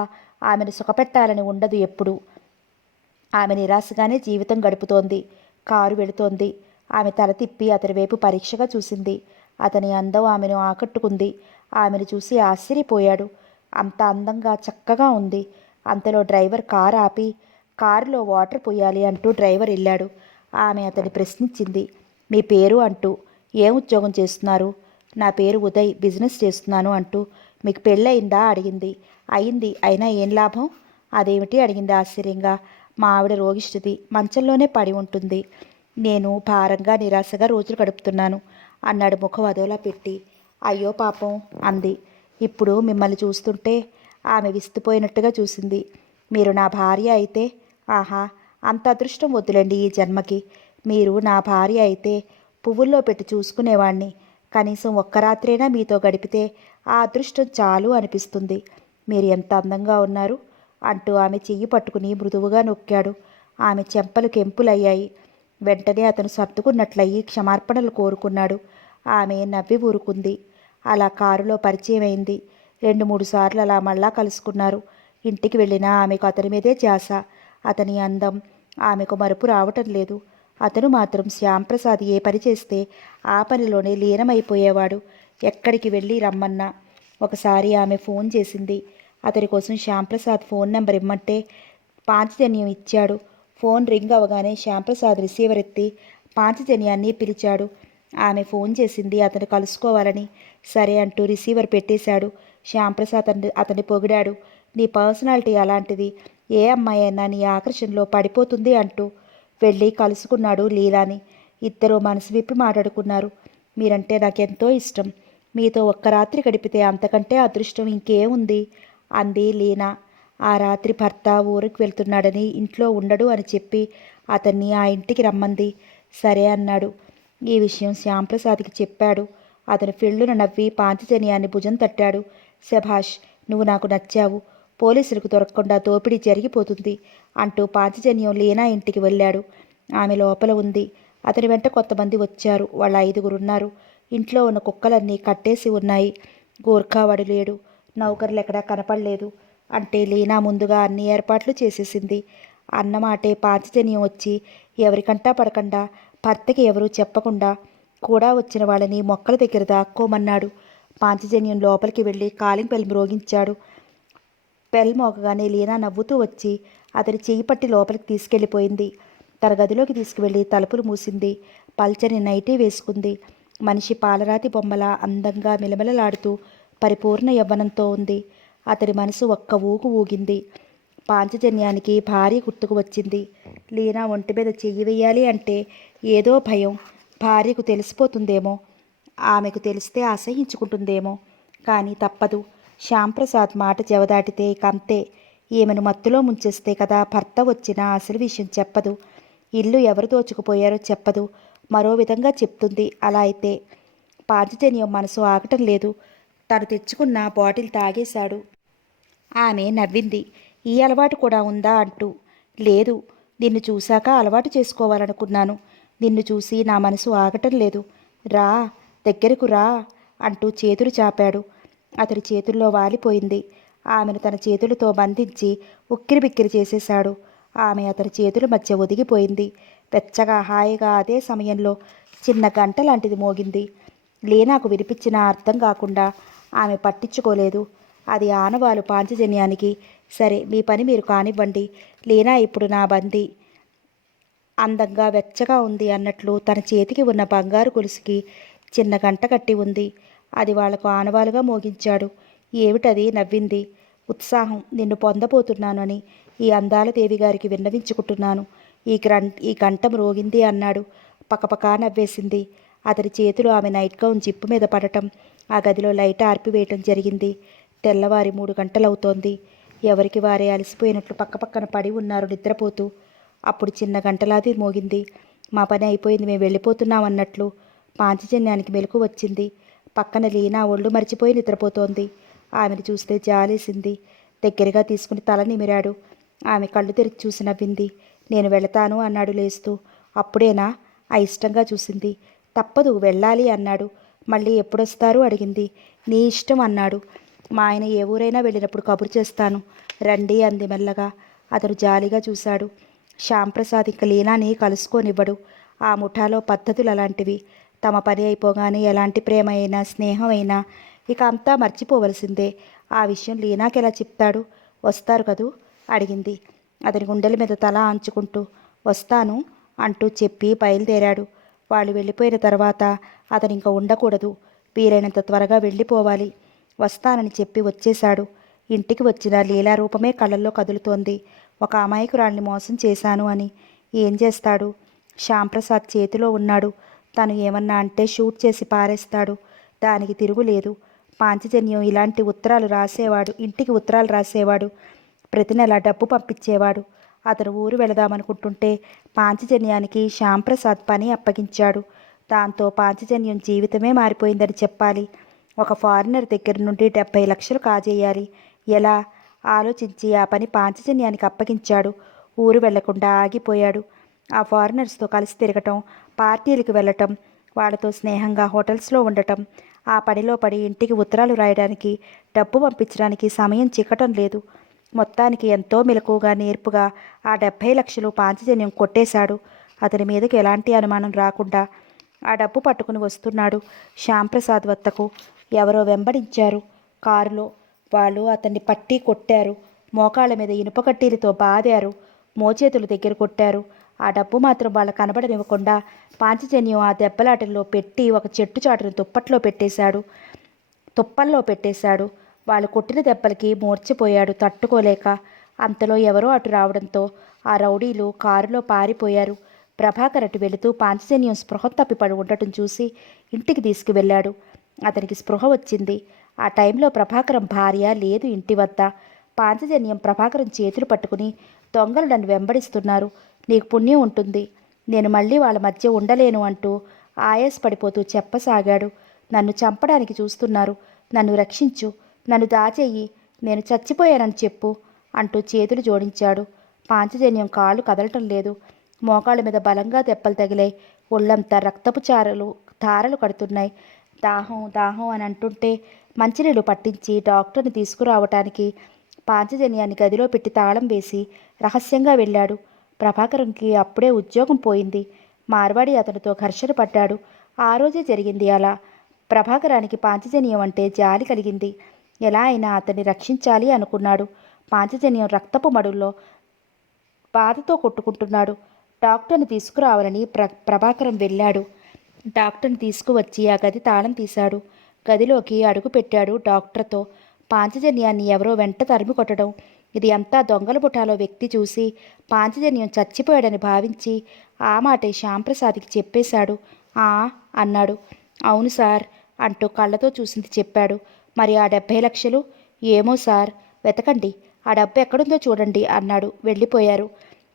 ఆమెను సుఖపెట్టాలని ఉండదు ఎప్పుడు. ఆమె నిరాశగానే జీవితం గడుపుతోంది. కారు వెళుతోంది. ఆమె తల తిప్పి అతని వైపు పరీక్షగా చూసింది. అతని అందం ఆమెను ఆకట్టుకుంది. ఆమెను చూసి ఆశ్చర్యపోయాడు. అంత అందంగా చక్కగా ఉంది. అంతలో డ్రైవర్ కారు ఆపి, కారులో వాటర్ పోయాలి అంటూ డ్రైవర్ వెళ్ళాడు. ఆమె అతన్ని ప్రశ్నించింది. మీ పేరు అంటూ. ఏం ఉద్యోగం చేస్తున్నారు? నా పేరు ఉదయ్, బిజినెస్ చేస్తున్నాను అంటూ. మీకు పెళ్ళయిందా అడిగింది. అయింది, అయినా ఏం లాభం? అదేమిటి అడిగింది ఆశ్చర్యంగా. మా ఆవిడ రోగిష్టిది, మంచంలోనే పడి ఉంటుంది. నేను భారంగా నిరాశగా రోజులు గడుపుతున్నాను అన్నాడు ముఖం అదోలా పెట్టి. అయ్యో పాపం అంది. ఇప్పుడు మిమ్మల్ని చూస్తుంటే ఆమె విస్తుపోయినట్టుగా చూసింది. మీరు నా భార్య అయితే, ఆహా, అంత అదృష్టం వద్దులండి ఈ జన్మకి. మీరు నా భార్య అయితే పువ్వుల్లో పెట్టి చూసుకునేవాణ్ణి. కనీసం ఒక్క రాత్రైనా మీతో గడిపితే ఆ అదృష్టం చాలు అనిపిస్తుంది. మీరు ఎంత అందంగా ఉన్నారు అంటూ ఆమె చెయ్యి పట్టుకుని మృదువుగా నొక్కాడు. ఆమె చెంపలు కెంపులయ్యాయి. వెంటనే అతను సర్దుకున్నట్లయి క్షమార్పణలు కోరుకున్నాడు. ఆమె నవ్వి ఊరుకుంది. అలా కారులో పరిచయమైంది. 2-3 సార్లు అలా మళ్ళా కలుసుకున్నారు. ఇంటికి వెళ్ళినా ఆమెకు అతని మీదే ధ్యాస. అతని అందం ఆమెకు మరుపు రావటం లేదు. అతను మాత్రం శ్యాంప్రసాద్ ఏ పని చేస్తే ఆ పనిలోనే లీనమైపోయేవాడు. ఎక్కడికి వెళ్ళి రమ్మన్నా. ఒకసారి ఆమె ఫోన్ చేసింది. అతని కోసం శ్యాంప్రసాద్ ఫోన్ నెంబర్ ఇమ్మంటే పాంచజన్యం ఇచ్చాడు. ఫోన్ రింగ్ అవగానే శ్యాంప్రసాద్ రిసీవర్ ఎత్తి పాంచజన్యాన్ని పిలిచాడు. ఆమె ఫోన్ చేసింది అతను కలుసుకోవాలని. సరే అంటూ రిసీవర్ పెట్టేశాడు. శ్యాంప్రసాద్ అతన్ని పొగిడాడు. నీ పర్సనాలిటీ అలాంటిది, ఏ అమ్మాయి అయినా నీ ఆకర్షణలో పడిపోతుంది అంటూ వెళ్ళి కలుసుకున్నాడు లీలాని. ఇద్దరూ మనసు విప్పి మాట్లాడుకున్నారు. మీరంటే నాకెంతో ఇష్టం. మీతో ఒక్క రాత్రి గడిపితే అంతకంటే అదృష్టం ఇంకేముంది అంది లీనా. ఆ రాత్రి భర్త ఊరికి వెళ్తున్నాడని ఇంట్లో ఉండడు అని చెప్పి అతన్ని ఆ ఇంటికి రమ్మంది. సరే అన్నాడు. ఈ విషయం శ్యాంప్రసాద్కి చెప్పాడు. అతను ఫిళ్ళున నవ్వి పాంచజన్యాన్ని భుజం తట్టాడు. శభాష్, నువ్వు నాకు నచ్చావు. పోలీసులకు దొరకకుండా దోపిడీ జరిగిపోతుంది అంటూ పాంచజన్యం లీనా ఇంటికి వెళ్ళాడు. ఆమె లోపల ఉంది. అతని వెంట కొంతమంది వచ్చారు. వాళ్ళ 5గురు ఉన్నారు. ఇంట్లో ఉన్న కుక్కలన్నీ కట్టేసి ఉన్నాయి. గోర్ఖావాడు లేడు. నౌకర్లు ఎక్కడా కనపడలేదు. అంటే లీనా ముందుగా అన్ని ఏర్పాట్లు చేసేసింది. అన్నమాటే పాంచజన్యం వచ్చి ఎవరికంటా పడకుండా భర్తకి ఎవరూ చెప్పకుండా కూడా వచ్చిన వాళ్ళని మొక్కల దగ్గర దాక్కోమన్నాడు. పాంచజన్యం లోపలికి వెళ్ళి కాలింగ్ బెల్ మ్రోగించాడు. బెల్ మోగగానే లీనా నవ్వుతూ వచ్చి అతని చెయ్యి పట్టి లోపలికి తీసుకెళ్ళిపోయింది. తన గదిలోకి తీసుకువెళ్ళి తలుపులు మూసింది. పల్చని నైటీ వేసుకుంది. మనిషి పాలరాతి బొమ్మలా అందంగా మిలమిలలాడుతూ పరిపూర్ణ యవ్వనంతో ఉంది. అతని మనసు ఒక్క ఊగు ఊగింది. పాంచజన్యానికి భార్య గుర్తుకు వచ్చింది. లీనా ఒంటి మీద చెయ్యి వేయాలి అంటే ఏదో భయం. భార్యకు తెలిసిపోతుందేమో, ఆమెకు తెలిస్తే అసహించుకుంటుందేమో. కానీ తప్పదు. శ్యాంప్రసాద్ మాట జవదాటితే కంతే. ఈమెను మత్తులో ముంచేస్తే కదా భర్త వచ్చినా అసలు విషయం చెప్పదు. ఇల్లు ఎవరు దోచుకుపోయారో చెప్పదు. మరో విధంగా చెప్తుంది. అలా అయితే పాంచజన్యం మనసు ఆగటం లేదు. తను తెచ్చుకున్న బాటిల్ తాగేశాడు. ఆమె నవ్వింది. ఈ అలవాటు కూడా ఉందా అంటూ. లేదు, నిన్ను చూశాక అలవాటు చేసుకోవాలనుకున్నాను. నిన్ను చూసి నా మనసు ఆగటం లేదు. రా, దగ్గరకు రా అంటూ చేతులు చాపాడు. అతడి చేతుల్లో వాలిపోయింది. ఆమెను తన చేతులతో బంధించి ఉక్కిరిబిక్కిరి చేసేశాడు. ఆమె అతని చేతుల మధ్య ఒదిగిపోయింది. వెచ్చగా హాయిగా. అదే సమయంలో చిన్న గంట లాంటిది మోగింది. లీనాకు వినిపించినా అర్థం కాకుండా ఆమె పట్టించుకోలేదు. అది ఆనవాలు పాంచజన్యానికి. సరే, మీ పని మీరు కానివ్వండి. లీనా ఇప్పుడు నా బందీ. అందంగా వెచ్చగా ఉంది అన్నట్లు తన చేతికి ఉన్న బంగారు గొలుసుకి చిన్న గంట కట్టి ఉంది. అది వాళ్లకు ఆనవాలుగా మోగించాడు. ఏమిటది? నవ్వింది. ఉత్సాహం. నిన్ను పొందబోతున్నానని ఈ అందాల దేవి గారికి విన్నవించుకుంటున్నాను. ఈ గంట మ్రోగింది అన్నాడు. పకపకా నవ్వేసింది. అతని చేతులు ఆమె నైట్ గౌన్ జిప్పు మీద పడటం, ఆ గదిలో లైట్ ఆర్పివేయటం జరిగింది. తెల్లవారి 3 గంటలవుతోంది. ఎవరికి వారే అలసిపోయినట్లు పక్కపక్కన పడి ఉన్నారు నిద్రపోతూ. అప్పుడు చిన్న గంటలాది మోగింది. మా పని అయిపోయింది, మేము వెళ్ళిపోతున్నామన్నట్లు పాంచజన్యానికి మెలకు వచ్చింది. పక్కన లీనా ఒళ్ళు మరిచిపోయి నిద్రపోతోంది. ఆమెను చూస్తే జాలేసింది. దగ్గరగా తీసుకుని తల నిమిరాడు. ఆమె కళ్ళు తెరిచి చూసి నవ్వింది. నేను వెళతాను అన్నాడు లేస్తూ. అప్పుడేనా? అయిష్టంగా చూసింది. తప్పదు, వెళ్ళాలి అన్నాడు. మళ్ళీ ఎప్పుడొస్తారు అడిగింది. నీ ఇష్టం అన్నాడు. మా ఆయన ఏ ఊరైనా వెళ్ళినప్పుడు కబురు చేస్తాను, రండి అంది మెల్లగా. అతను జాలిగా చూశాడు. శ్యాంప్రసాద్ ఇక లీనాని కలుసుకోనివ్వడు. ఆ ముఠాలో పద్ధతులు అలాంటివి. తమ పని అయిపోగానే ఎలాంటి ప్రేమ అయినా స్నేహం అయినా ఇక అంతా మర్చిపోవలసిందే. ఆ విషయం లీనాకెలా చెప్తాడు? వస్తారు కదూ అడిగింది. అతని గుండెల మీద తల ఆంచుకుంటూ వస్తాను అంటూ చెప్పి బయలుదేరాడు. వాళ్ళు వెళ్ళిపోయిన తర్వాత అతను ఇంకా ఉండకూడదు. వీలైనంత త్వరగా వెళ్ళిపోవాలి. వస్తానని చెప్పి వచ్చేశాడు. ఇంటికి వచ్చిన లీలా రూపమే కళ్ళల్లో కదులుతోంది. ఒక అమాయకురాల్ని మోసం చేశాను అని. ఏం చేస్తాడు? శ్యాంప్రసాద్ చేతిలో ఉన్నాడు. తను ఏమన్నా అంటే షూట్ చేసి పారేస్తాడు. దానికి తిరుగులేదు. పాంచజన్యం ఇలాంటి ఉత్తరాలు రాసేవాడు. ఇంటికి ఉత్తరాలు రాసేవాడు. ప్రతి నెల డబ్బు పంపించేవాడు. అతను ఊరు వెళదామనుకుంటుంటే పాంచజన్యానికి శ్యాంప్రసాద్ పని అప్పగించాడు. దాంతో పాంచజన్యం జీవితమే మారిపోయిందని చెప్పాలి. ఒక ఫారినర్ దగ్గర నుండి 70 లక్షలు కాజేయాలి. ఎలా ఆలోచించి ఆ పని పాంచజన్యానికి అప్పగించాడు. ఊరు వెళ్లకుండా ఆగిపోయాడు. ఆ ఫారినర్స్తో కలిసి తిరగటం, పార్టీలకు వెళ్ళటం, వాళ్ళతో స్నేహంగా హోటల్స్లో ఉండటం, ఆ పనిలో పడి ఇంటికి ఉత్తరాలు రాయడానికి, డబ్బు పంపించడానికి సమయం చిక్కటం లేదు. మొత్తానికి ఎంతో మెలకుగా నేర్పుగా ఆ 70 లక్షలు పాంచజన్యం కొట్టేశాడు. అతని మీదకి ఎలాంటి అనుమానం రాకుండా ఆ డబ్బు పట్టుకుని వస్తున్నాడు శ్యాంప్రసాద్ వద్దకు. ఎవరో వెంబడించారు కారులో. వాళ్ళు అతన్ని పట్టి కొట్టారు. మోకాళ్ళ మీద ఇనుప కడ్డీలతో బాదారు. మోచేతుల దగ్గర కొట్టారు. ఆ డబ్బు మాత్రం వాళ్ళ కనబడనివ్వకుండా పాంచజన్యం ఆ దెబ్బలాటల్లో పెట్టి ఒక చెట్టు చాటును తుప్పల్లో పెట్టేశాడు. వాళ్ళు కొట్టిన దెబ్బలకి మూర్ఛపోయాడు తట్టుకోలేక. అంతలో ఎవరో అటు రావడంతో ఆ రౌడీలు కారులో పారిపోయారు. ప్రభాకర్ అటు వెళుతూ పాంచజన్యం స్పృహ తప్పిపడి ఉండటం చూసి ఇంటికి తీసుకువెళ్ళాడు. అతనికి స్పృహ వచ్చింది. ఆ టైంలో ప్రభాకరం భార్య లేదు ఇంటి వద్ద. పాంచజన్యం ప్రభాకరం చేతులు పట్టుకుని, దొంగలు నన్ను వెంబడిస్తున్నారు, నీకు పుణ్యం ఉంటుంది, నేను మళ్ళీ వాళ్ళ మధ్య ఉండలేను అంటూ ఆయాసపడిపోతూ చెప్పసాగాడు. నన్ను చంపడానికి చూస్తున్నారు, నన్ను రక్షించు, నన్ను దాచెయ్యి, నేను చచ్చిపోయానని చెప్పు అంటూ చేతులు జోడించాడు. పాంచజన్యం కాళ్ళు కదలటం లేదు. మోకాళ్ళ మీద బలంగా దెబ్బలు తగిలాయి. ఒళ్ళంతా రక్తపు ధారలు కడుతున్నాయి. దాహం దాహం అని అంటుంటే మంచినీళ్ళు పట్టించి డాక్టర్ని తీసుకురావటానికి పాంచజన్యాన్ని గదిలో పెట్టి తాళం వేసి రహస్యంగా వెళ్ళాడు. ప్రభాకరంకి అప్పుడే ఉద్యోగం పోయింది. మార్వాడి అతనితో ఘర్షణ పడ్డాడు. ఆ రోజే జరిగింది అలా. ప్రభాకరానికి పాంచజన్యం అంటే జాలి కలిగింది. ఎలా అయినా అతన్ని రక్షించాలి అనుకున్నాడు. పాంచజన్యం రక్తపు మడుల్లో బాధతో కొట్టుకుంటున్నాడు. డాక్టర్ని తీసుకురావాలని ప్రభాకరం వెళ్ళాడు. డాక్టర్ని తీసుకువచ్చి ఆ గది తాళం తీశాడు. గదిలోకి అడుగు పెట్టాడు. డాక్టర్తో పాంచజన్యాన్ని ఎవరో వెంట తరిమి కొట్టడం, ఇది అంతా దొంగల బుటాలో వ్యక్తి చూసి పాంచజన్యం చచ్చిపోయాడని భావించి ఆ మాటే శ్యాంప్రసాద్కి చెప్పేశాడు. అన్నాడు. అవును సార్ అంటూ కళ్ళతో చూసింది చెప్పాడు. మరి ఆ 70 లక్షలు? ఏమో సార్, వెతకండి, ఆ డబ్బు ఎక్కడుందో చూడండి అన్నాడు. వెళ్ళిపోయారు.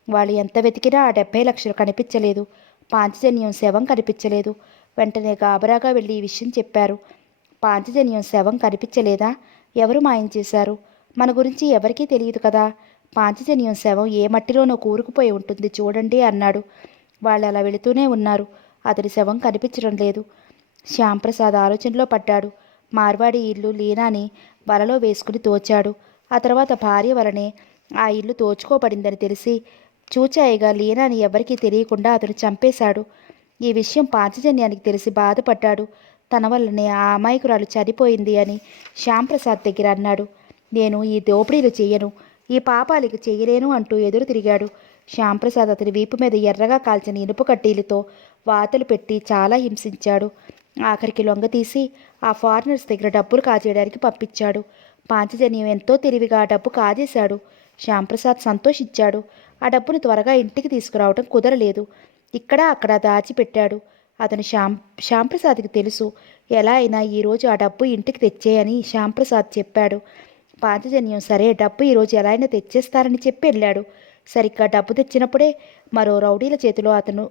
వాళ్ళు ఎంత వెతికినా ఆ 70 లక్షలు కనిపించలేదు. పాంచజన్యం శవం కనిపించలేదు. వెంటనే గాబరాగా వెళ్ళి ఈ విషయం చెప్పారు. పాంచజన్యం శవం కనిపించలేదా? ఎవరు మాయం చేశారు? మన గురించి ఎవరికీ తెలియదు కదా. పాంచజన్యం శవం ఏ మట్టిలోనో కూరుకుపోయి ఉంటుంది చూడండి అన్నాడు. వాళ్ళు అలా వెళుతూనే ఉన్నారు. అతని శవం కనిపించడం లేదు. శ్యాంప్రసాద్ ఆలోచనలో పడ్డాడు. మార్వాడి ఇల్లు లీనాని వలలో వేసుకుని తోచాడు. ఆ తర్వాత భార్య వలనే ఆ ఇల్లు దోచుకోబడిందని తెలిసి చూచాయిగా లీనాని ఎవరికీ తెలియకుండా అతను చంపేశాడు. ఈ విషయం పాంచజన్యానికి తెలిసి బాధపడ్డాడు. తన వల్లనే ఆ అమాయకురాలు చనిపోయింది అని శ్యాంప్రసాద్ దగ్గర అన్నాడు. నేను ఈ దోపిడీలు చెయ్యను, ఈ పాపాలకి చెయ్యలేను అంటూ ఎదురు తిరిగాడు. శ్యాంప్రసాద్ అతని వీపు మీద ఎర్రగా కాల్చిన ఇనుప కడ్డీలతో వాతలు పెట్టి చాలా హింసించాడు. ఆఖరికి లొంగతీసి ఆ ఫారినర్స్ దగ్గర డబ్బులు కాజేయడానికి పంపించాడు. పాంచజన్యం ఎంతో తెలివిగా ఆ డబ్బు కాజేశాడు. శ్యాంప్రసాద్ సంతోషించాడు. ఆ డబ్బును త్వరగా ఇంటికి తీసుకురావడం కుదరలేదు. ఇక్కడ అక్కడ దాచిపెట్టాడు. అతను శ్యాంప్రసాద్కి తెలుసు. ఎలా అయినా ఈరోజు ఆ డబ్బు ఇంటికి తెచ్చేయని శ్యాంప్రసాద్ చెప్పాడు. పాంచజన్యం సరే, డబ్బు ఈరోజు ఎలా అయినా తెచ్చేస్తారని చెప్పి వెళ్ళాడు. సరిగ్గా డబ్బు తెచ్చినప్పుడే మరో రౌడీల చేతిలో అతను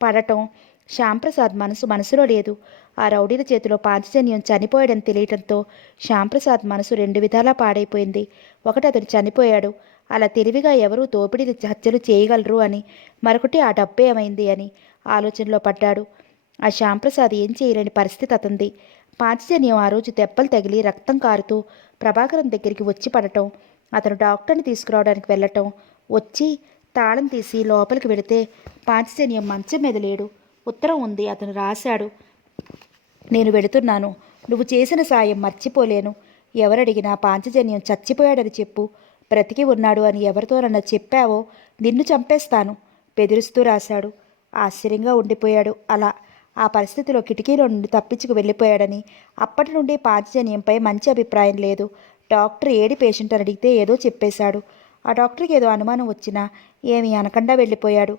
పడటం శ్యాంప్రసాద్ మనసులో లేదు. ఆ రౌడీల చేతిలో పాంచజన్యం చనిపోయాడని తెలియటంతో శ్యాంప్రసాద్ మనసు 2 విధాలా పాడైపోయింది. ఒకటి, అతను చనిపోయాడు, అలా తెలివిగా ఎవరూ దోపిడీలు హత్యలు చేయగలరు అని. మరొకటి, ఆ డబ్బు ఏమైంది అని ఆలోచనలో పడ్డాడు. ఆ శ్యాంప్రసాద్ ఏం చేయలేని పరిస్థితి అతంది. పాంచజన్యం ఆ రోజు దెబ్బలు తగిలి రక్తం కారుతూ ప్రభాకరం దగ్గరికి వచ్చి పడటం, అతను డాక్టర్ని తీసుకురావడానికి వెళ్ళటం, వచ్చి తాళం తీసి లోపలికి వెళితే పాంచజన్యం మంచం మీద లేడు. ఉత్తరం ఉంది. అతను రాశాడు. నేను వెళుతున్నాను. నువ్వు చేసిన సాయం మర్చిపోలేను. ఎవరడిగినా పాంచజన్యం చచ్చిపోయాడని చెప్పు. బ్రతికి ఉన్నాడు అని ఎవరితోనన్నా చెప్పావో నిన్ను చంపేస్తాను బెదిరిస్తూ రాశాడు. ఆశ్చర్యంగా ఉండిపోయాడు. అలా ఆ పరిస్థితిలో కిటికీలో నుండి తప్పించుకు వెళ్ళిపోయాడని. అప్పటి నుండి పాంచజన్యంపై మంచి అభిప్రాయం లేదు. డాక్టర్ ఏడి పేషెంట్ అని అడిగితే ఏదో చెప్పేశాడు. ఆ డాక్టర్కి ఏదో అనుమానం వచ్చినా ఏమీ అనకుండా వెళ్ళిపోయాడు.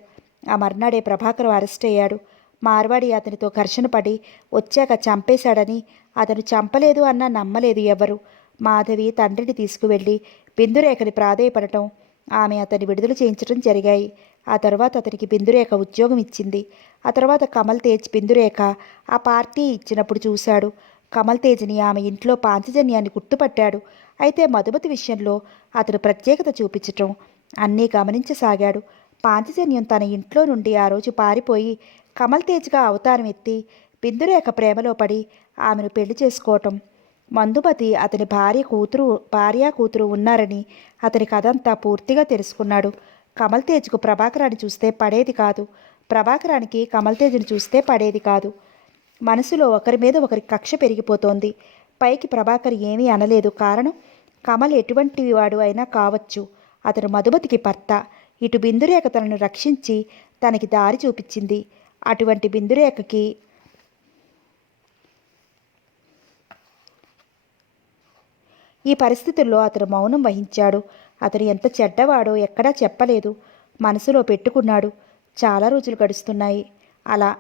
ఆ మర్నాడే ప్రభాకర్ అరెస్ట్ అయ్యాడు. మార్వాడి అతనితో ఘర్షణ పడి వచ్చాక చంపేశాడని, అతను చంపలేదు అన్నా నమ్మలేదు ఎవరు. మాధవి తండ్రిని తీసుకువెళ్ళి బిందురేఖని ప్రాధేయపడటం, ఆమె అతన్ని విడుదల చేయించడం జరిగాయి. ఆ తర్వాత అతనికి బిందురేఖ ఉద్యోగం ఇచ్చింది. ఆ తర్వాత కమల్ తేజ్ బిందురేఖ ఆ పార్టీ ఇచ్చినప్పుడు చూశాడు. కమల్ తేజ్ని ఆమె ఇంట్లో పాంచజన్యాన్ని గుర్తుపట్టాడు. అయితే మధుమతి విషయంలో అతడు ప్రత్యేకత చూపించటం అన్నీ గమనించసాగాడు. పాంచజన్యం తన ఇంట్లో నుండి ఆ రోజు పారిపోయి కమల్ తేజ్గా అవతారం ఎత్తి బిందురేఖ ప్రేమలో పడి ఆమెను పెళ్లి చేసుకోవటం, మందుమతి అతని భార్య కూతురు ఉన్నారని అతని కథంతా పూర్తిగా తెలుసుకున్నాడు. కమల్ తేజ్కు ప్రభాకరాన్ని చూస్తే పడేది కాదు. ప్రభాకరానికి కమల్ తేజ్ని చూస్తే పడేది కాదు. మనసులో ఒకరి మీద ఒకరి కక్ష పెరిగిపోతోంది. పైకి ప్రభాకర్ ఏమీ అనలేదు. కారణం, కమల్ ఎటువంటి వాడు అయినా కావచ్చు, అతను మధుమతికి భర్త. ఇటు బిందురేఖ తనను రక్షించి తనకి దారి చూపించింది. అటువంటి బిందురేఖకి ఈ పరిస్థితుల్లో అతను మౌనం వహించాడు. అతను ఎంత చెడ్డవాడో ఎక్కడా చెప్పలేదు. మనసులో పెట్టుకున్నాడు. చాలా రోజులు గడుస్తున్నాయి. అలా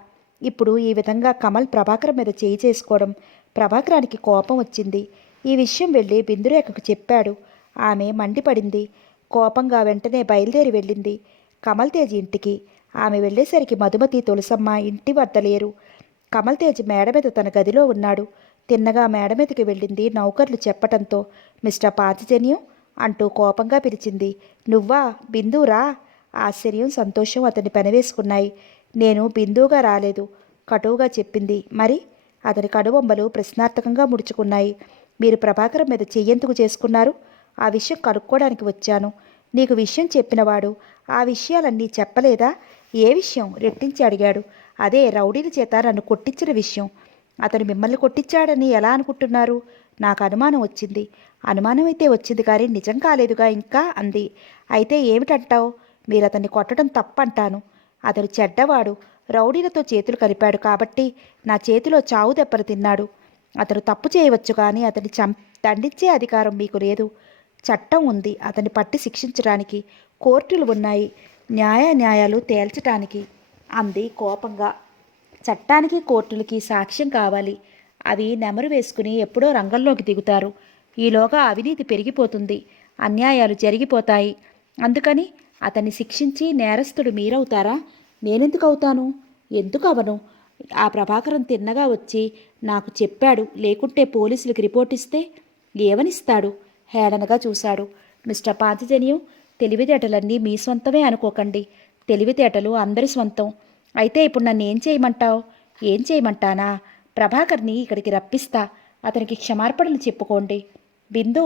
ఇప్పుడు ఈ విధంగా కమల్ ప్రభాకర్ మీద చేయి చేసుకోవడం ప్రభాకరానికి కోపం వచ్చింది. ఈ విషయం వెళ్ళి బిందురేఖకు చెప్పాడు. ఆమె మండిపడింది. కోపంగా వెంటనే బయలుదేరి వెళ్ళింది కమల్ తేజ్ ఇంటికి. ఆమె వెళ్ళేసరికి మధుమతి తులసమ్మ ఇంటి వద్ద లేరు. కమల్ తేజ్ మేడ మీద తన గదిలో ఉన్నాడు. తిన్నగా మేడ మీదకి వెళ్ళింది నౌకర్లు చెప్పటంతో. మిస్టర్ పాంచజన్యం అంటూ కోపంగా పిలిచింది. నువ్వా బిందురా? ఆశ్చర్యం సంతోషం అతన్ని పెనవేసుకున్నాయి. నేను బిందువుగా రాలేదు, కటువుగా చెప్పింది. మరి? అతని కనుబొమ్మలు ప్రశ్నార్థకంగా ముడుచుకున్నాయి. మీరు ప్రభాకరం మీద చెయ్యెందుకు చేసుకున్నారు? ఆ విషయం కనుక్కోవడానికి వచ్చాను. నీకు విషయం చెప్పినవాడు ఆ విషయాలన్నీ చెప్పలేదా? ఏ విషయం? రెట్టించి అడిగాడు. అదే రౌడీల చేత నన్ను కొట్టించిన విషయం. అతను మిమ్మల్ని కొట్టించాడని ఎలా అనుకుంటున్నారు? నాకు అనుమానం వచ్చింది. అనుమానం అయితే వచ్చింది కానీ నిజం కాలేదుగా ఇంకా అంది. అయితే ఏమిటంటావు? మీరు అతన్ని కొట్టడం తప్పంటాను. అతను చెడ్డవాడు, రౌడీలతో చేతులు కలిపాడు కాబట్టి నా చేతిలో చావు దెబ్బలు తిన్నాడు. అతను తప్పు చేయవచ్చు కానీ అతన్ని దండించే అధికారం మీకు లేదు. చట్టం ఉంది అతన్ని పట్టి శిక్షించడానికి, కోర్టులు ఉన్నాయి న్యాయాలు తేల్చటానికి అంది కోపంగా. చట్టానికి కోర్టులకి సాక్ష్యం కావాలి. అవి నెమరు వేసుకుని ఎప్పుడో రంగంలోకి దిగుతారు. ఈలోగా అవినీతి పెరిగిపోతుంది, అన్యాయాలు జరిగిపోతాయి. అందుకని అతన్ని శిక్షించి నేరస్తుడు మీరవుతారా? నేనెందుకు అవుతాను? ఎందుకు అవను? ఆ ప్రభాకరం తిన్నగా వచ్చి నాకు చెప్పాడు. లేకుంటే పోలీసులకు రిపోర్ట్ ఇస్తే ఏవనిస్తాడు? హేళనగా చూశాడు. మిస్టర్ పాంచజన్యం, తెలివితేటలన్నీ మీ సొంతమే అనుకోకండి. తెలివితేటలు అందరి సొంతం. అయితే ఇప్పుడు నన్ను ఏం చేయమంటావు? ఏం చేయమంటానా? ప్రభాకర్ని ఇక్కడికి రప్పిస్తా. అతనికి క్షమార్పణలు చెప్పుకోండి. బిందు,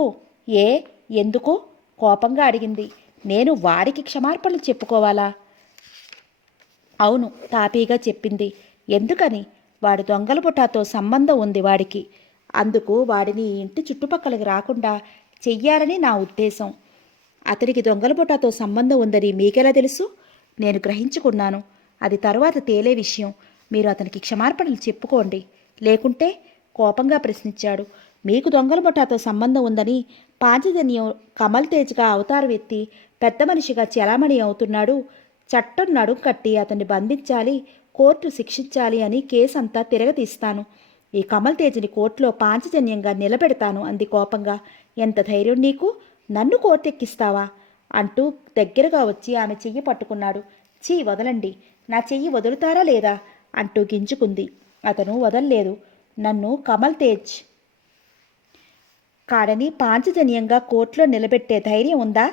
ఎందుకు? కోపంగా అడిగింది. నేను వాడికి క్షమార్పణలు చెప్పుకోవాలా? అవును, తాపీగా చెప్పింది. ఎందుకని? వాడు దొంగల బుటాతో సంబంధం ఉంది వాడికి. అందుకు వాడిని ఇంటి చుట్టుపక్కలకి రాకుండా చెయ్యాలని నా ఉద్దేశం. అతనికి దొంగల బుటాతో సంబంధం ఉందని మీకెలా తెలుసు? నేను గ్రహించుకున్నాను. అది తరువాత తేలే విషయం. మీరు అతనికి క్షమార్పణలు చెప్పుకోండి. లేకుంటే? కోపంగా ప్రశ్నించాడు. మీకు దొంగల ముఠాతో సంబంధం ఉందని పాంచజన్యం కమల్ తేజ్గా అవతారం ఎత్తి పెద్ద మనిషిగా చెలామణి అవుతున్నాడు. చట్టం నడుం కట్టి అతన్ని బంధించాలి, కోర్టు శిక్షించాలి అని కేసంతా తిరగతీస్తాను. ఈ కమల్ తేజ్ని కోర్టులో పాంచజన్యంగా నిలబెడతాను అంది కోపంగా. ఎంత ధైర్యం నీకు? నన్ను కోర్టు ఎక్కిస్తావా? అంటూ దగ్గరగా వచ్చి ఆమె చెయ్యి పట్టుకున్నాడు. చీ, వదలండి, నా చెయ్యి వదులుతారా లేదా అంటూ గింజుకుంది. అతను వదల్లేదు. నన్ను కమల్ తేజ్ కాడని పాంచజన్యంగా కోర్టులో నిలబెట్టే ధైర్యం ఉందా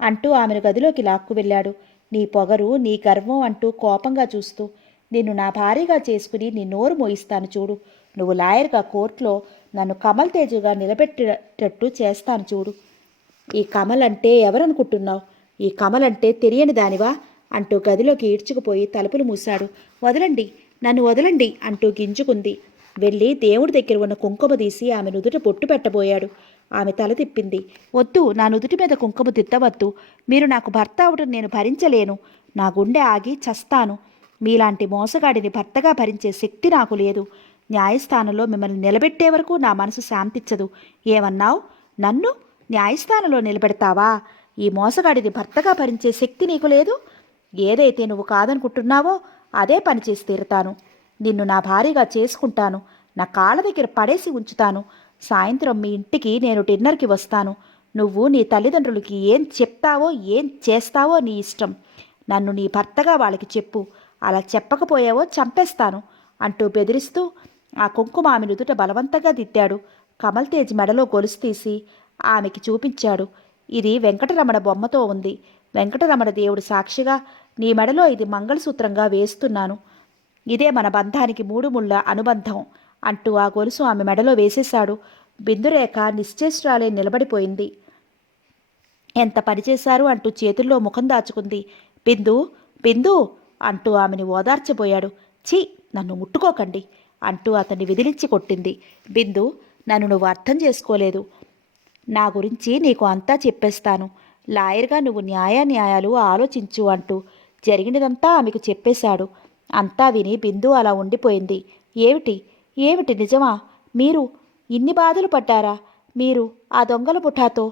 అంటూ ఆమెను గదిలోకి లాక్కు వెళ్ళాడు. నీ పొగరు, నీ గర్వం అంటూ కోపంగా చూస్తూ, నిన్ను నా భార్యగా చేసుకుని నీ నోరు మోయిస్తాను చూడు. నువ్వు లాయర్గా కోర్టులో నన్ను కమల్ తేజుగా నిలబెట్టేటట్టు చేస్తాను చూడు. ఈ కమల్ అంటే ఎవరనుకుంటున్నావు? ఈ కమల్ అంటే తెలియని దానివా అంటూ గదిలోకి ఈడ్చుకుపోయి తలుపులు మూశాడు. వదలండి, నన్ను వదలండి అంటూ గింజుకుంది. వెళ్ళి దేవుడి దగ్గర ఉన్న కుంకుమ తీసి ఆమె నుదుట బొట్టు పెట్టబోయాడు. ఆమె తల తిప్పింది. వద్దు, నా నుదుటి మీద కుంకుమ తిత్తవద్దు. మీరు నాకు భర్త అవడం నేను భరించలేను. నా గుండె ఆగి చస్తాను. మీలాంటి మోసగాడిని భర్తగా భరించే శక్తి నాకు లేదు. న్యాయస్థానంలో మిమ్మల్ని నిలబెట్టే వరకు నా మనసు శాంతించదు. ఏమన్నావు? నన్ను న్యాయస్థానంలో నిలబెడతావా? ఈ మోసగాడిని భర్తగా భరించే శక్తి నీకు లేదు. ఏదైతే నువ్వు కాదనుకుంటున్నావో అదే పని చేసి తీరుతాను. నిన్ను నా భార్యగా చేసుకుంటాను. నా కాళ్ళ దగ్గర పడేసి ఉంచుతాను. సాయంత్రం మీ ఇంటికి నేను డిన్నర్కి వస్తాను. నువ్వు నీ తల్లిదండ్రులకి ఏం చెప్తావో ఏం చేస్తావో నీ ఇష్టం. నన్ను నీ భర్తగా వాళ్ళకి చెప్పు. అలా చెప్పకపోయావో చంపేస్తాను అంటూ బెదిరిస్తూ ఆ కుంకుమ ఆమె నుదుట బలవంతంగా దిద్దాడు. కమల్ తేజ్ మెడలో గొలుసు తీసి ఆమెకి చూపించాడు. ఇది వెంకటరమణ బొమ్మతో ఉంది. వెంకటరమణ దేవుడు సాక్షిగా నీ మెడలో ఇది మంగళసూత్రంగా వేస్తున్నాను. ఇదే మన బంధానికి మూడు ముళ్ళ అనుబంధం అంటూ ఆ గొలుసు ఆమె మెడలో వేసేశాడు. బిందురేఖ నిశ్చేష్టురాలై నిలబడిపోయింది. ఎంత పనిచేశారు అంటూ చేతుల్లో ముఖం దాచుకుంది. బిందు, బిందు అంటూ ఆమెని ఓదార్చబోయాడు. ఛీ, నన్ను ముట్టుకోకండి అంటూ అతన్ని విదిలించి కొట్టింది. బిందు, నన్ను నువ్వు అర్థం చేసుకోలేదు. నా గురించి నీకు అంతా చెప్పేస్తాను. లాయర్గా నువ్వు న్యాయాలు ఆలోచించు అంటూ జరిగినదంతా ఆమెకు చెప్పేశాడు. అంతా విని బిందు అలా ఉండిపోయింది. ఏమిటి ఏమిటి నిజమా? మీరు ఇన్ని బాధలు పడ్డారా? మీరు ఆ దొంగల ముఠాతో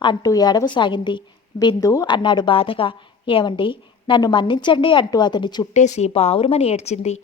అంటూ ఏడవసాగింది. బిందు అన్నాడు బాధగా. ఏమండి, నన్ను మన్నించండి అంటూ అతన్ని చుట్టేసి బావురుమని ఏడ్చింది.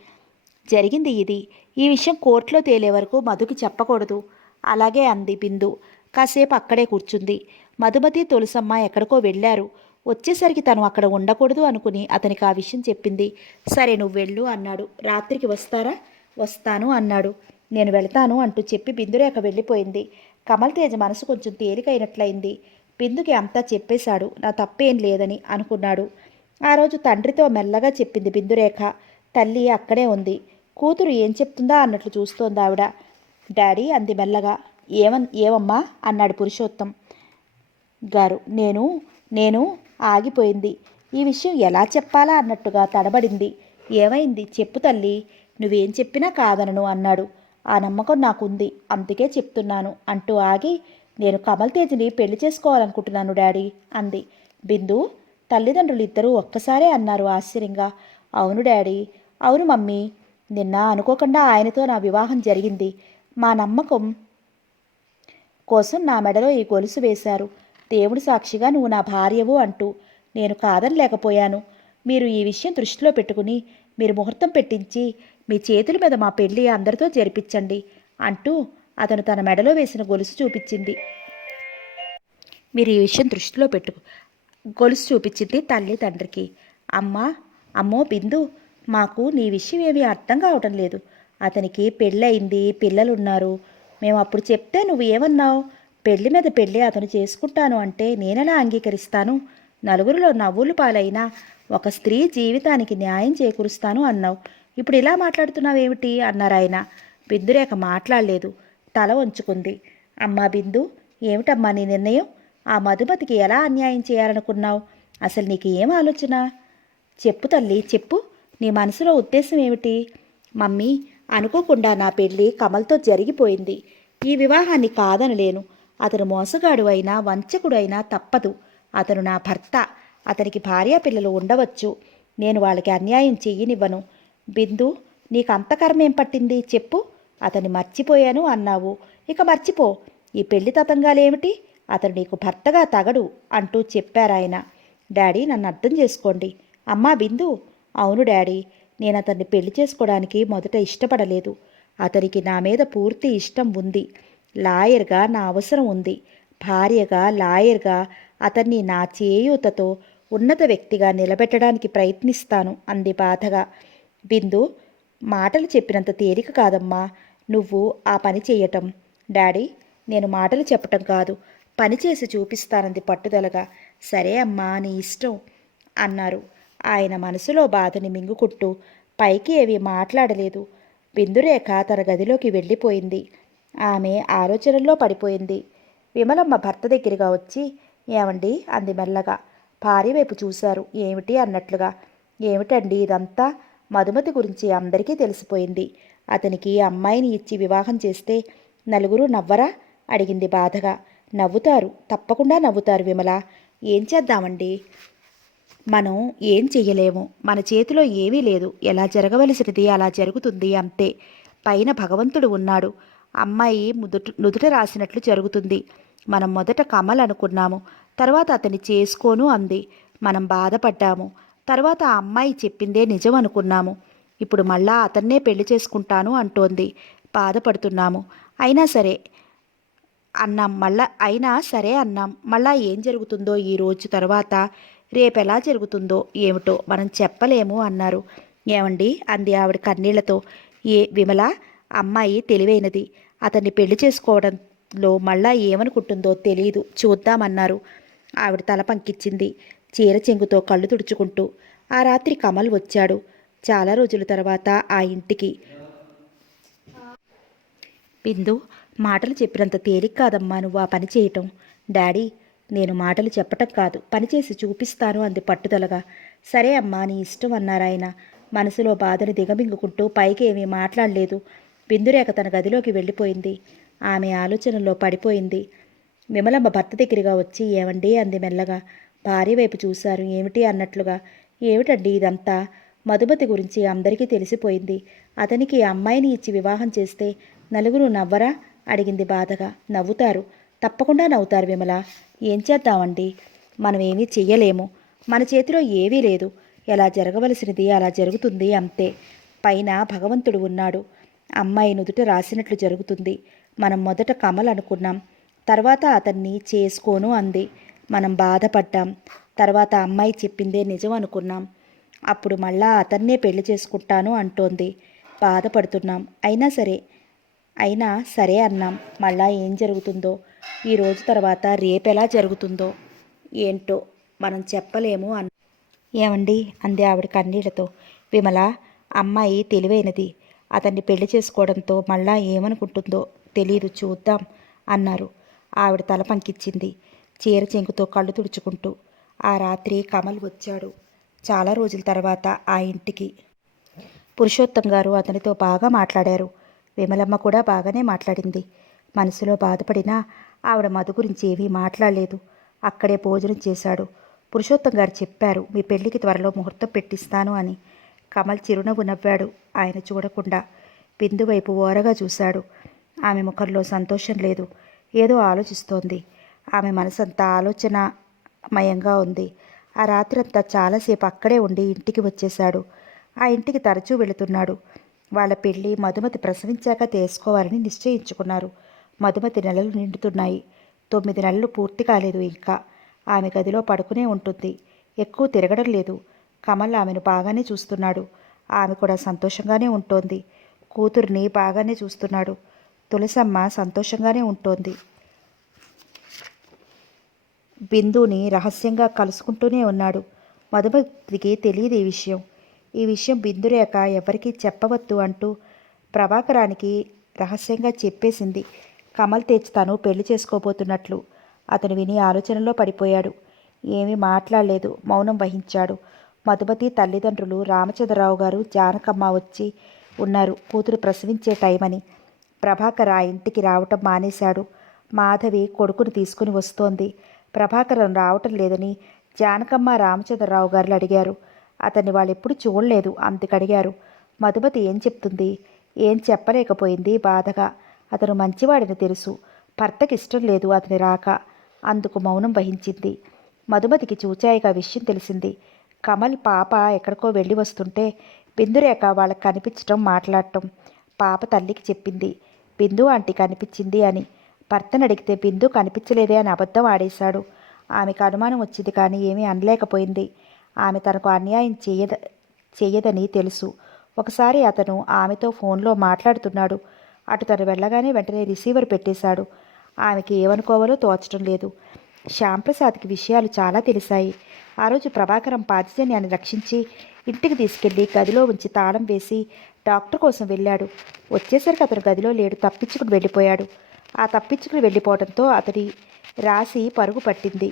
జరిగింది ఇది. ఈ విషయం కోర్టులో తేలే వరకు మధుకి చెప్పకూడదు. అలాగే అంది బిందు. కాసేపు అక్కడే కూర్చుంది. మధుమతి తులసమ్మ ఎక్కడికో వెళ్ళారు. వచ్చేసరికి తను అక్కడ ఉండకూడదు అనుకుని అతనికి ఆ విషయం చెప్పింది. సరే, నువ్వు వెళ్ళు అన్నాడు. రాత్రికి వస్తారా? వస్తాను అన్నాడు. నేను వెళతాను అంటూ చెప్పి బిందురేఖ వెళ్ళిపోయింది. కమల్ తేజ మనసు కొంచెం తేలికైనట్లయింది. బిందుకి అంతా చెప్పేశాడు. నా తప్పేం లేదని అనుకున్నాడు. ఆ రోజు తండ్రితో మెల్లగా చెప్పింది బిందురేఖ. తల్లి అక్కడే ఉంది. కూతురు ఏం చెప్తుందా అన్నట్లు చూస్తోంది ఆవిడ. డాడీ అంది మెల్లగా. ఏమమ్మా అన్నాడు పురుషోత్తం గారు. నేను ఆగిపోయింది. ఈ విషయం ఎలా చెప్పాలా అన్నట్టుగా తడబడింది. ఏమైంది చెప్పు తల్లి, నువ్వేం చెప్పినా కాదనను అన్నాడు. ఆ నమ్మకం నాకుంది, అందుకే చెప్తున్నాను అంటూ ఆగి, నేను కమల్ తేజ్ని పెళ్లి చేసుకోవాలనుకుంటున్నాను డాడీ అంది. బిందు తల్లిదండ్రులు ఇద్దరూ ఒక్కసారే అన్నారు ఆశ్చర్యంగా. అవును డాడీ, అవును మమ్మీ. నిన్న అనుకోకుండా ఆయనతో నా వివాహం జరిగింది. మా నమ్మకం కోసం నా మెడలో ఈ గొలుసు వేశారు. దేవుడి సాక్షిగా నువ్వు నా భార్యవు అంటూ నేను కాదనలేకపోయాను. మీరు ఈ విషయం దృష్టిలో పెట్టుకుని మీరు ముహూర్తం పెట్టించి మీ చేతుల మీద మా పెళ్ళి అందరితో జరిపించండి అంటూ అతను తన మెడలో వేసిన గొలుసు చూపించింది. మీరు ఈ విషయం దృష్టిలో గొలుసు చూపించింది తల్లి తండ్రికి. అమ్మో బిందు, మాకు నీ విషయం ఏమీ అర్థం కావటం లేదు. అతనికి పెళ్ళయింది, పిల్లలున్నారు. మేము అప్పుడు చెప్తే నువ్వు ఏమన్నావు? పెళ్లి మీద పెళ్ళి అతను చేసుకుంటాను అంటే నేనెలా అంగీకరిస్తాను? నలుగురిలో నవ్వులు పాలైనా ఒక స్త్రీ జీవితానికి న్యాయం చేకూరుస్తాను అన్నావు. ఇప్పుడు ఇలా మాట్లాడుతున్నావేమిటి అన్నారాయన. బిందురేఖ మాట్లాడలేదు, తల వంచుకుంది. అమ్మా బిందు, ఏమిటమ్మా నీ నిర్ణయం? ఆ మధుమతికి ఎలా అన్యాయం చేయాలనుకున్నావు? అసలు నీకు ఏం ఆలోచన? చెప్పు తల్లి, చెప్పు. నీ మనసులో ఉద్దేశం ఏమిటి? మమ్మీ, అనుకోకుండా నా పెళ్ళి కమల్తో జరిగిపోయింది. ఈ వివాహాన్ని కాదనలేను. అతను మోసగాడు అయినా వంచకుడు అయినా తప్పదు. అతను నా భర్త. అతనికి భార్యాపిల్లలు ఉండవచ్చు. నేను వాళ్ళకి అన్యాయం చెయ్యనివ్వను. బిందు, నీకు అంత కర్మేం పట్టింది చెప్పు. అతన్ని మర్చిపోయాను అన్నావు, ఇక మర్చిపో. ఈ పెళ్లి తతంగాలేమిటి? అతను నీకు భర్తగా తగడు అంటూ చెప్పారాయన. డాడీ, నన్ను అర్థం చేసుకోండి. అమ్మా బిందు. అవును డాడీ, నేను అతన్ని పెళ్లి చేసుకోవడానికి మొదట ఇష్టపడలేదు. అతనికి నా మీద పూర్తి ఇష్టం ఉంది. లాయర్గా నా అవసరం ఉంది. భార్యగా, లాయర్గా అతన్ని నా చేయూతతో ఉన్నత వ్యక్తిగా నిలబెట్టడానికి ప్రయత్నిస్తాను అంది బాధగా. బిందు, మాటలు చెప్పినంత తేలిక కాదమ్మా నువ్వు ఆ పని చేయటం. డాడీ, నేను మాటలు చెప్పటం కాదు, పని చేసి చూపిస్తానంది పట్టుదలగా. సరే అమ్మా, నీ ఇష్టం అన్నారు. ఆయన మనసులో బాధని మింగుకుంటూ పైకి ఏమీ మాట్లాడలేదు. బిందురేఖ తన గదిలోకి వెళ్ళిపోయింది. ఆమె ఆలోచనల్లో పడిపోయింది. విమలమ్మ భర్త దగ్గరగా వచ్చి, ఏమండి అంది మెల్లగా. భార్య వైపు చూశారు. ఏమిటి అన్నట్లుగా. ఏమిటండి ఇదంతా? మధుమతి గురించి అందరికీ తెలిసిపోయింది. అతనికి అమ్మాయిని ఇచ్చి వివాహం చేస్తే నలుగురు నవ్వరా అడిగింది బాధగా. నవ్వుతారు, తప్పకుండా నవ్వుతారు విమల. ఏం చేద్దామండి? మనం ఏం చెయ్యలేము. మన చేతిలో ఏమీ లేదు. ఎలా జరగవలసినది అలా జరుగుతుంది అంతే. పైన భగవంతుడు ఉన్నాడు. అమ్మాయి నుదుట రాసినట్లు జరుగుతుంది. మనం మొదట కమల్ అనుకున్నాము, తర్వాత అతన్ని చేసుకోను అంది. మనం బాధపడ్డాము. తర్వాత ఆ అమ్మాయి చెప్పిందే నిజం అనుకున్నాము. ఇప్పుడు మళ్ళా అతన్నే పెళ్లి చేసుకుంటాను అంటోంది. బాధపడుతున్నాము. అయినా సరే అన్నాం. మళ్ళా అయినా సరే అన్నాం. మళ్ళా ఏం జరుగుతుందో ఈ రోజు తర్వాత రేపెలా జరుగుతుందో ఏమిటో మనం చెప్పలేము అన్నారు. ఏమండి అంది ఆవిడ కన్నీళ్లతో. విమల అమ్మాయి తెలివైనది. అతన్ని పెళ్లి చేసుకోవడంలో మళ్ళా ఏమనుకుంటుందో తెలీదు, చూద్దామన్నారు. ఆవిడ తల పంకిచ్చింది చీర చెంగుతో కళ్ళు తుడుచుకుంటూ. ఆ రాత్రి కమల్ వచ్చాడు. చాలా రోజుల తర్వాత ఆ ఇంటికి. బిందు, మాటలు చెప్పినంత తేలిక కాదమ్మా నువ్వు ఆ పని చేయటం. డాడీ, నేను మాటలు చెప్పటం కాదు, పనిచేసి చూపిస్తాను అంది పట్టుదలగా. సరే అమ్మా, నీ ఇష్టం అన్నారాయన. మనసులో బాధను దిగమింగుకుంటూ పైకి ఏమీ మాట్లాడలేదు. బిందురేఖ తన గదిలోకి వెళ్ళిపోయింది. ఆమె ఆలోచనల్లో పడిపోయింది. విమలమ్మ భర్త దగ్గరగా వచ్చి ఏమండి అంది మెల్లగా. భార్య వైపు చూశారు ఏమిటి అన్నట్లుగా. ఏమిటండి ఇదంతా? మధుమతి గురించి అందరికీ తెలిసిపోయింది. అతనికి ఆ అమ్మాయిని ఇచ్చి వివాహం చేస్తే నలుగురు నవ్వరా అడిగింది బాధగా. నవ్వుతారు, తప్పకుండా నవ్వుతారు విమల. ఏం చేద్దామండి, మనం ఏమీ చెయ్యలేము. మన చేతిలో ఏవీ లేదు. ఎలా జరగవలసినది అలా జరుగుతుంది అంతే. పైన భగవంతుడు ఉన్నాడు. అమ్మాయి నుదుట రాసినట్లు జరుగుతుంది. మనం మొదట కమల్ అనుకున్నాం, తర్వాత అతన్ని చేసుకోను అంది. మనం బాధపడ్డాం. తర్వాత అమ్మాయి చెప్పిందే నిజం అనుకున్నాం. అప్పుడు మళ్ళా అతన్నే పెళ్లి చేసుకుంటాను అంటోంది. బాధపడుతున్నాం. అయినా సరే అన్నాం. మళ్ళా ఏం జరుగుతుందో, ఈ రోజు తర్వాత రేపెలా జరుగుతుందో ఏంటో మనం చెప్పలేము ఏమండి అంది ఆవిడ కన్నీళ్లతో. విమల, అమ్మాయి తెలివైనది. అతన్ని పెళ్లి చేసుకోవడంతో మళ్ళా ఏమనుకుంటుందో తెలీదు, చూద్దాం అన్నారు. ఆవిడ తల పంకిచ్చింది చీర చెంగుతో కళ్ళు తుడుచుకుంటూ. ఆ రాత్రి కమల్ వచ్చాడు. చాలా రోజుల తర్వాత ఆ ఇంటికి. పురుషోత్తం గారు అతనితో బాగా మాట్లాడారు. విమలమ్మ కూడా బాగానే మాట్లాడింది. మనసులో బాధపడినా ఆవిడ మధు గురించి ఏమీ మాట్లాడలేదు. అక్కడే భోజనం చేశాడు. పురుషోత్తం గారు చెప్పారు, మీ పెళ్లికి త్వరలో ముహూర్తం పెట్టిస్తాను అని. కమల్ చిరునవ్వు నవ్వాడు ఆయన చూడకుండా. బిందు వైపు ఓరగా చూశాడు. ఆమె ముఖంలో సంతోషం లేదు, ఏదో ఆలోచిస్తోంది. ఆమె మనసంతా ఆలోచనమయంగా ఉంది. ఆ రాత్రంతా చాలాసేపు అక్కడే ఉండి ఇంటికి వచ్చేశాడు. ఆ ఇంటికి తరచూ వెళుతున్నాడు. వాళ్ళ పెళ్లి మధుమతి ప్రసవించాక చేసుకోవాలని నిశ్చయించుకున్నారు. మధుమతి నెలలు నిండుతున్నాయి. 9 నెలలు పూర్తి కాలేదు ఇంకా. ఆమె గదిలో పడుకునే ఉంటుంది. ఎక్కువ తిరగడం లేదు. కమల్ ఆమెను బాగానే చూస్తున్నాడు. ఆమె కూడా సంతోషంగానే ఉంటోంది. కూతుర్ని బాగానే చూస్తున్నాడు. తులసమ్మ సంతోషంగానే ఉంటోంది. బిందుని రహస్యంగా కలుసుకుంటూనే ఉన్నాడు. మధుమతికి తెలియదు ఈ విషయం బిందురేఖ ఎవరికీ చెప్పవద్దు అంటూ ప్రభాకరానికి రహస్యంగా చెప్పేసింది. కమల్ తేజ్ తను పెళ్లి చేసుకోబోతున్నట్లు. అతను విని ఆలోచనలో పడిపోయాడు. ఏమీ మాట్లాడలేదు, మౌనం వహించాడు. మధుమతి తల్లిదండ్రులు రామచంద్రరావు గారు జానకమ్మ వచ్చి ఉన్నారు. కూతురు ప్రసవించే టైమని. ప్రభాకర్ ఆ ఇంటికి రావటం మానేశాడు. మాధవి కొడుకుని తీసుకుని వస్తోంది. ప్రభాకరం రావటం లేదని జానకమ్మ రామచంద్రరావు గారు అడిగారు. అతన్ని వాళ్ళెప్పుడు చూడలేదు, అందుకడిగారు. మధుమతి ఏం చెప్తుంది? ఏం చెప్పలేకపోయింది బాధగా. అతను మంచివాడిని తెలుసు. భర్తకి ఇష్టం లేదు అతని రాక. అందుకు మౌనం వహించింది. మధుమతికి చూచాయిగా విషయం తెలిసింది. కమల్ పాప ఎక్కడికో వెళ్ళి వస్తుంటే బిందురేఖ వాళ్ళకి కనిపించటం, మాట్లాడటం. పాప తల్లికి చెప్పింది, బిందు ఆంటీ కనిపించింది అని. భర్తను అడిగితే బిందు కనిపించలేదే అని అబద్ధం ఆడేశాడు. ఆమెకు అనుమానం వచ్చింది కానీ ఏమీ అనలేకపోయింది. ఆమె తనకు అన్యాయం చెయ్యదని తెలుసు. ఒకసారి అతను ఆమెతో ఫోన్లో మాట్లాడుతున్నాడు. అటు తను వెళ్ళగానే వెంటనే రిసీవర్ పెట్టేశాడు. ఆమెకి ఏమనుకోవాలో తోచడం లేదు. శ్యాంప్రసాద్కి విషయాలు చాలా తెలిసాయి. ఆ రోజు ప్రభాకరం పాతిజన్యాన్ని రక్షించి ఇంటికి తీసుకెళ్లి గదిలో ఉంచి తాళం వేసి డాక్టర్ కోసం వెళ్ళాడు. వచ్చేసరికి అతను గదిలో లేడు, తప్పించుకుని వెళ్ళిపోయాడు. ఆ తప్పించుకుని వెళ్ళిపోవడంతో అతడి రాసి పరుగు పట్టింది.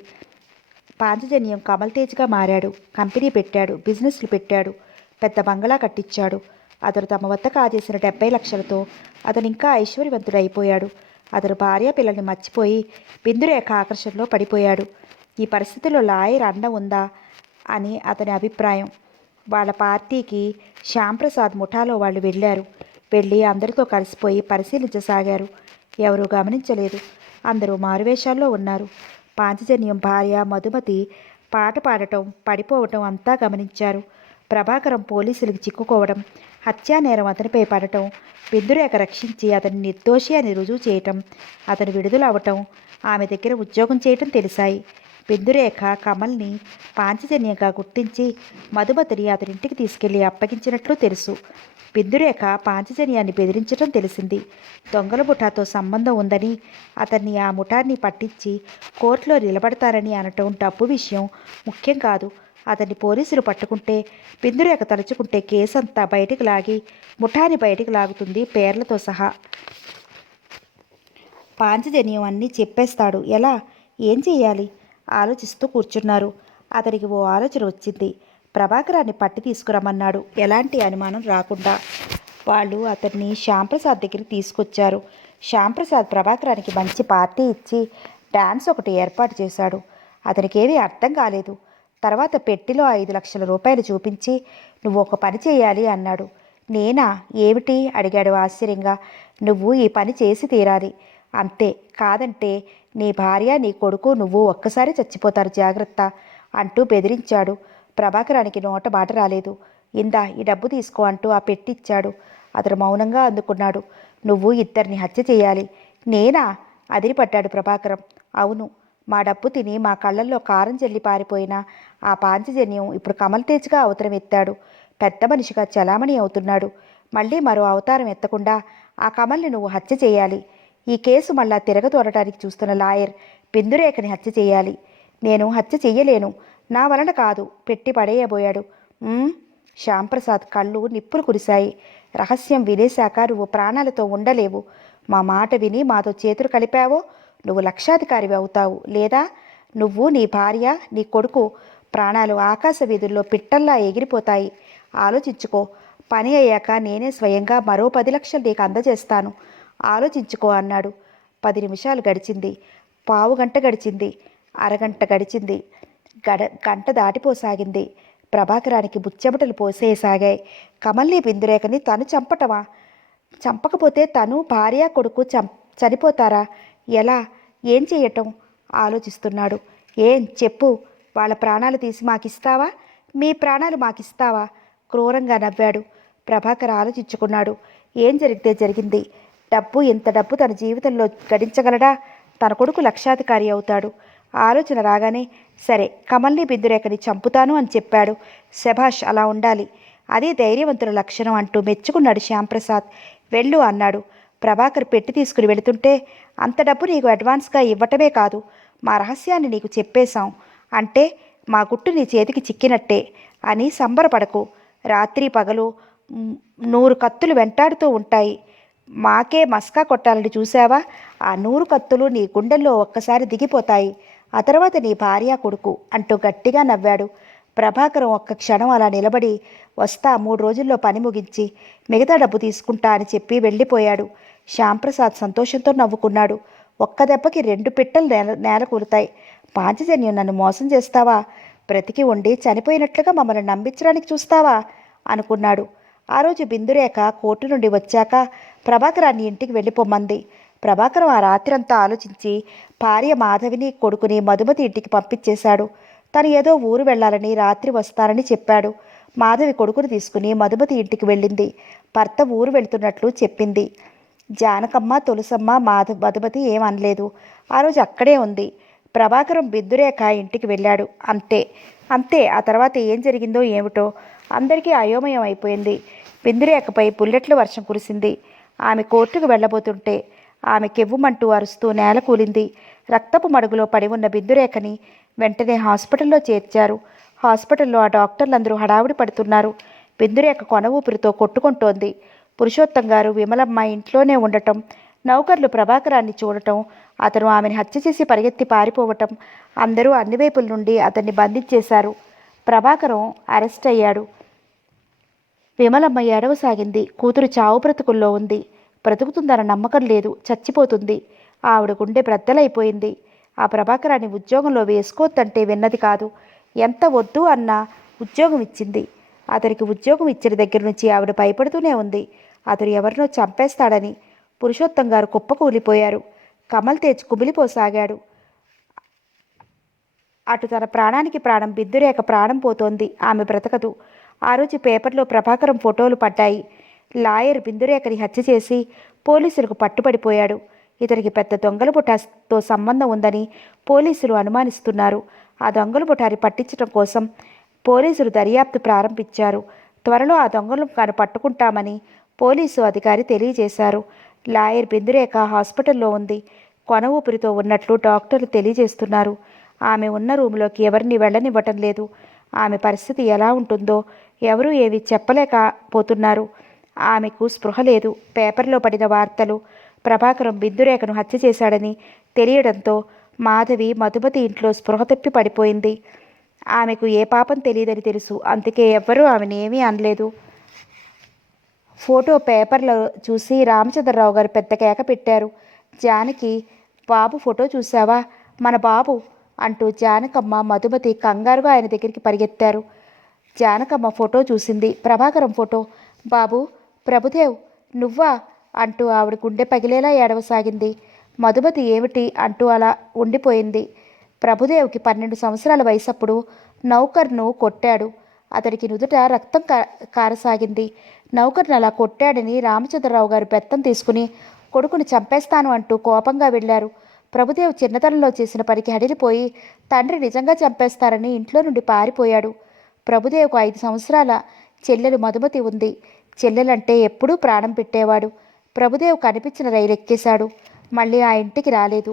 పాంచజన్యం కమల్ తేజ్గా మారాడు. కంపెనీ పెట్టాడు, బిజినెస్లు పెట్టాడు, పెద్ద బంగళా కట్టించాడు. అతను తమ వద్ద కాజేసిన 70 లక్షలతో అతను ఇంకా ఐశ్వర్యవంతుడైపోయాడు. అతను భార్య పిల్లల్ని మర్చిపోయి బిందురేఖ ఆకర్షణలో పడిపోయాడు. ఈ పరిస్థితిలో లాయర్ అండ ఉందా అని అతని అభిప్రాయం. వాళ్ళ పార్టీకి శ్యాంప్రసాద్ ముఠాలో వాళ్ళు వెళ్ళి అందరితో కలిసిపోయి పరిశీలించసాగారు. ఎవరూ గమనించలేదు. అందరూ మారువేషాల్లో ఉన్నారు. పాంచజన్యం భార్య మధుమతి పాట పాడటం, పడిపోవటం అంతా గమనించారు. ప్రభాకరం పోలీసులకు చిక్కుకోవడం, హత్యానేరం అతనిపై పడటం, బిందురేఖ రక్షించి అతన్ని నిర్దోషి అని రుజువు చేయటం, అతను విడుదల అవటం, ఆమె దగ్గర ఉద్యోగం చేయటం తెలిసాయి. బిందురేఖ కమల్ని పాంచజన్యంగా గుర్తించి మధుమతిని అతనింటికి తీసుకెళ్లి అప్పగించినట్లు తెలుసు. బిందురేఖ పాంచజన్యాన్ని బెదిరించడం తెలిసింది. దొంగల ముఠాతో సంబంధం ఉందని, అతన్ని ఆ ముఠాన్ని పట్టించి కోర్టులో నిలబడతారని అనటం డబ్బు విషయం ముఖ్యం కాదు. అతన్ని పోలీసులు పట్టుకుంటే, బిందురేఖ తలుచుకుంటే కేసంతా బయటికి లాగి ముఠాని బయటికి లాగుతుంది పేర్లతో సహా. పాంచజన్యం అన్నీ చెప్పేస్తాడు. ఎలా? ఏం చెయ్యాలి? ఆలోచిస్తూ కూర్చున్నారు. అతనికి ఓ ఆలోచన వచ్చింది. ప్రభాకరాన్ని పట్టి తీసుకురమ్మన్నాడు, ఎలాంటి అనుమానం రాకుండా. వాళ్ళు అతన్ని శ్యాంప్రసాద్ దగ్గరికి తీసుకొచ్చారు. శ్యాంప్రసాద్ ప్రభాకరానికి మంచి పార్టీ ఇచ్చి డాన్స్ ఒకటి ఏర్పాటు చేశాడు. అతనికేమీ అర్థం కాలేదు. తర్వాత పెట్టిలో 5 లక్షల రూపాయలు చూపించి, నువ్వు ఒక పని చేయాలి అన్నాడు. నేనా? ఏమిటి? అడిగాడు ఆశ్చర్యంగా. నువ్వు ఈ పని చేసి తీరాలి, అంతే. కాదంటే నీ భార్య, నీ కొడుకు, నువ్వు ఒక్కసారి చచ్చిపోతారు, జాగ్రత్త అంటూ బెదిరించాడు. ప్రభాకరానికి నోట మాట రాలేదు. ఇందా ఈ డబ్బు తీసుకో అంటూ ఆ పెట్టిచ్చాడు. అతను మౌనంగా అందుకున్నాడు. నువ్వు ఇద్దరిని హత్య చేయాలి. నేనా? అదిరిపడ్డాడు ప్రభాకరం. అవును. మా డబ్బు తిని మా కళ్ళల్లో కారం జల్లి పారిపోయిన ఆ పాంచజన్యం ఇప్పుడు కమల్ తేజ్గా అవతారం ఎత్తాడు. పెద్ద మనిషిగా చలామణి అవుతున్నాడు. మళ్ళీ మరో అవతారం ఎత్తకుండా ఆ కమల్ని నువ్వు హత్య చేయాలి. ఈ కేసు మళ్ళా తిరగతోరటానికి చూస్తున్న లాయర్ బిందురేఖని హత్య చేయాలి. నేను హత్య చెయ్యలేను, నా వలన కాదు, పెట్టి పడేయబోయాడు. శ్యాంప్రసాద్ కళ్ళు నిప్పులు కురిశాయి. రహస్యం వినేశాక నువ్వు ప్రాణాలతో ఉండలేవు. మా మాట విని మాతో చేతులు కలిపావో నువ్వు లక్షాధికారివి అవుతావు, లేదా నువ్వు, నీ భార్య, నీ కొడుకు ప్రాణాలు ఆకాశ వీధుల్లో పిట్టల్లా ఎగిరిపోతాయి. ఆలోచించుకో. పని అయ్యాక నేనే స్వయంగా మరో 10 లక్షలు నీకు అందజేస్తాను. ఆలోచించుకో అన్నాడు. 10 నిమిషాలు గడిచింది. పావుగంట గడిచింది. అరగంట గడిచింది. గంట దాటిపోసాగింది. ప్రభాకరానికి బుచ్చెమటలు పోసేసాగాయి. కమల్ని బిందురేఖని తను చంపటమా? చంపకపోతే తను, భార్య, కొడుకు చనిపోతారా? ఎలా? ఏం చెయ్యటం? ఆలోచిస్తున్నాడు. ఏం చెప్పు. వాళ్ళ ప్రాణాలు తీసి మాకిస్తావా? మీ ప్రాణాలు మాకిస్తావా? క్రూరంగా నవ్వాడు. ప్రభాకర్ ఆలోచించుకున్నాడు. ఏం జరిగితే జరిగింది. డబ్బు, ఇంత డబ్బు తన జీవితంలో గడించగలడా? తన కొడుకు లక్షాధికారి అవుతాడు. ఆలోచన రాగానే సరే, కమల్ని బిందురేఖని చంపుతాను అని చెప్పాడు. శభాష్, అలా ఉండాలి. అదే ధైర్యవంతుల లక్షణం అంటూ మెచ్చుకున్నాడు శ్యాంప్రసాద్. వెళ్ళు అన్నాడు. ప్రభాకర్ పెట్టి తీసుకుని వెళుతుంటే, అంత డబ్బు నీకు అడ్వాన్స్గా ఇవ్వటమే కాదు, మా రహస్యాన్ని నీకు చెప్పేశాం అంటే మా గుట్టు నీ చేతికి చిక్కినట్టే అని సంబరపడకు. రాత్రి పగలు 100 కత్తులు వెంటాడుతూ ఉంటాయి. మాకే మస్కా కొట్టాలని చూసావా? ఆ 100 కత్తులు నీ గుండెల్లో ఒక్కసారి దిగిపోతాయి. ఆ తర్వాత నీ భార్య, కొడుకు అంటూ గట్టిగా నవ్వాడు. ప్రభాకరం ఒక్క క్షణం అలా నిలబడి, వస్తా, 3 రోజుల్లో పని ముగించి మిగతా డబ్బు తీసుకుంటా అని చెప్పి వెళ్ళిపోయాడు. శ్యాంప్రసాద్ సంతోషంతో నవ్వుకున్నాడు. ఒక్క దెబ్బకి 2 పిట్టలు నేల కూలుతాయి. పాంచజన్యం, నన్ను మోసం చేస్తావా? బ్రతికి ఉండి చనిపోయినట్లుగా మమ్మల్ని నమ్మించడానికి చూస్తావా అనుకున్నాడు. ఆ రోజు బిందురేఖ కోర్టు నుండి వచ్చాక ప్రభాకరాన్ని ఇంటికి వెళ్ళిపోమ్మంది. ప్రభాకరం ఆ రాత్రంతా ఆలోచించి భార్య మాధవిని, కొడుకుని మధుమతి ఇంటికి పంపించేశాడు. తను ఏదో ఊరు వెళ్ళాలని, రాత్రి వస్తానని చెప్పాడు. మాధవి కొడుకుని తీసుకుని మధుమతి ఇంటికి వెళ్ళింది. భర్త ఊరు వెళ్తున్నట్లు చెప్పింది. జానకమ్మ, తులసమ్మ, మధుమతి ఏమనలేదు. ఆ రోజు అక్కడే ఉంది. ప్రభాకరం బిందురేఖ ఇంటికి వెళ్ళాడు. అంతే. ఆ తర్వాత ఏం జరిగిందో ఏమిటో అందరికీ అయోమయం అయిపోయింది. బిందురేఖపై బుల్లెట్ల వర్షం కురిసింది. ఆమె కోర్టుకు వెళ్ళబోతుంటే ఆమె కెవ్వుమంటూ అరుస్తూ నేల కూలింది. రక్తపు మడుగులో పడి ఉన్న బిందురేఖని వెంటనే హాస్పిటల్లో చేర్చారు. హాస్పిటల్లో ఆ డాక్టర్లందరూ హడావుడి పడుతున్నారు. బిందురేఖ కొన ఊపిరితో కొట్టుకుంటోంది. పురుషోత్తం గారు, విమలమ్మ ఇంట్లోనే ఉండటం, నౌకర్లు ప్రభాకరాన్ని చూడటం, అతను ఆమెను హత్య చేసి పరిగెత్తి పారిపోవటం, అందరూ అన్ని వైపుల నుండి అతన్ని బంధించేశారు. ప్రభాకరం అరెస్ట్ అయ్యాడు. విమలమ్మ ఏడవసాగింది. కూతురు చావు బ్రతుకుల్లో ఉంది. బ్రతుకుతుందన్న నమ్మకం లేదు, చచ్చిపోతుంది. ఆవిడ గుండె బ్రద్దలైపోయింది. ఆ ప్రభాకరాన్ని ఉద్యోగంలో వేసుకోవద్దంటే విన్నది కాదు. ఎంత వద్దు అన్నా ఉద్యోగం ఇచ్చింది. అతనికి ఉద్యోగం ఇచ్చిన దగ్గర నుంచి ఆవిడ భయపడుతూనే ఉంది. అతను ఎవరినో చంపేస్తాడని. పురుషోత్తం గారు కుప్పకూలిపోయారు. కమల్ తేజ్ కుమిలిపోసాగాడు. అటు తన ప్రాణానికి ప్రాణం బిందురేఖ ప్రాణం పోతోంది. ఆమె బ్రతకదు. ఆ రోజు పేపర్లో ప్రభాకరం ఫోటోలు పడ్డాయి. లాయర్ బిందురేఖని హత్య చేసి పోలీసులకు పట్టుబడిపోయాడు. ఇతనికి పెద్ద దొంగల ముఠాతో సంబంధం ఉందని పోలీసులు అనుమానిస్తున్నారు. ఆ దొంగల ముఠాని పట్టించడం కోసం పోలీసులు దర్యాప్తు ప్రారంభించారు. త్వరలో ఆ దొంగలను పట్టుకుంటామని పోలీసు అధికారి తెలియజేశారు. లాయర్ బిందురేఖ హాస్పిటల్లో ఉంది. కొన ఊపిరితో ఉన్నట్లు డాక్టర్లు తెలియజేస్తున్నారు. ఆమె ఉన్న రూములోకి ఎవరిని వెళ్ళనివ్వటం లేదు. ఆమె పరిస్థితి ఎలా ఉంటుందో ఎవరూ ఏమీ చెప్పలేకపోతున్నారు. ఆమెకు స్పృహ లేదు. పేపర్లో పడిన వార్తలు ప్రభాకరం బిందురేఖను హత్య చేశాడని తెలియడంతో మాధవి మధుమతి ఇంట్లో స్పృహ తప్పి పడిపోయింది. ఆమెకు ఏ పాపం తెలియదని తెలుసు. అందుకే ఎవ్వరూ ఆమెను ఏమీ అనలేదు. ఫోటో పేపర్లో చూసి రామచంద్రరావు గారు పెద్ద కేక పెట్టారు. జానకి, బాబు ఫోటో చూసావా? మన బాబు అంటూ జానకమ్మ, మధుమతి కంగారుగా ఆయన దగ్గరికి పరిగెత్తారు. జానకమ్మ ఫోటో చూసింది. ప్రభాకరం ఫోటో. బాబు, ప్రభుదేవ్ నువ్వా అంటూ ఆవిడ గుండె పగిలేలా ఏడవసాగింది. మధుమతి ఏమిటి అంటూ అలా ఉండిపోయింది. ప్రభుదేవ్కి 12 సంవత్సరాల వయసప్పుడు నౌకర్ను కొట్టాడు. అతడికి నుదుట రక్తం కారసాగింది. నౌకర్ను అలా కొట్టాడని రామచంద్రరావు గారు బెత్తం తీసుకుని కొడుకుని చంపేస్తాను అంటూ కోపంగా వెళ్ళారు. ప్రభుదేవ్ చిన్నతనంలో చేసిన పనికి హడిలిపోయి తండ్రి నిజంగా చంపేస్తారని ఇంట్లో నుండి పారిపోయాడు. ప్రభుదేవ్కు 5 సంవత్సరాల చెల్లెలు మధుమతి ఉంది. చెల్లెలంటే ఎప్పుడూ ప్రాణం పెట్టేవాడు. ప్రభుదేవ్ కనిపించిన రైలు ఎక్కేశాడు. మళ్ళీ ఆ ఇంటికి రాలేదు.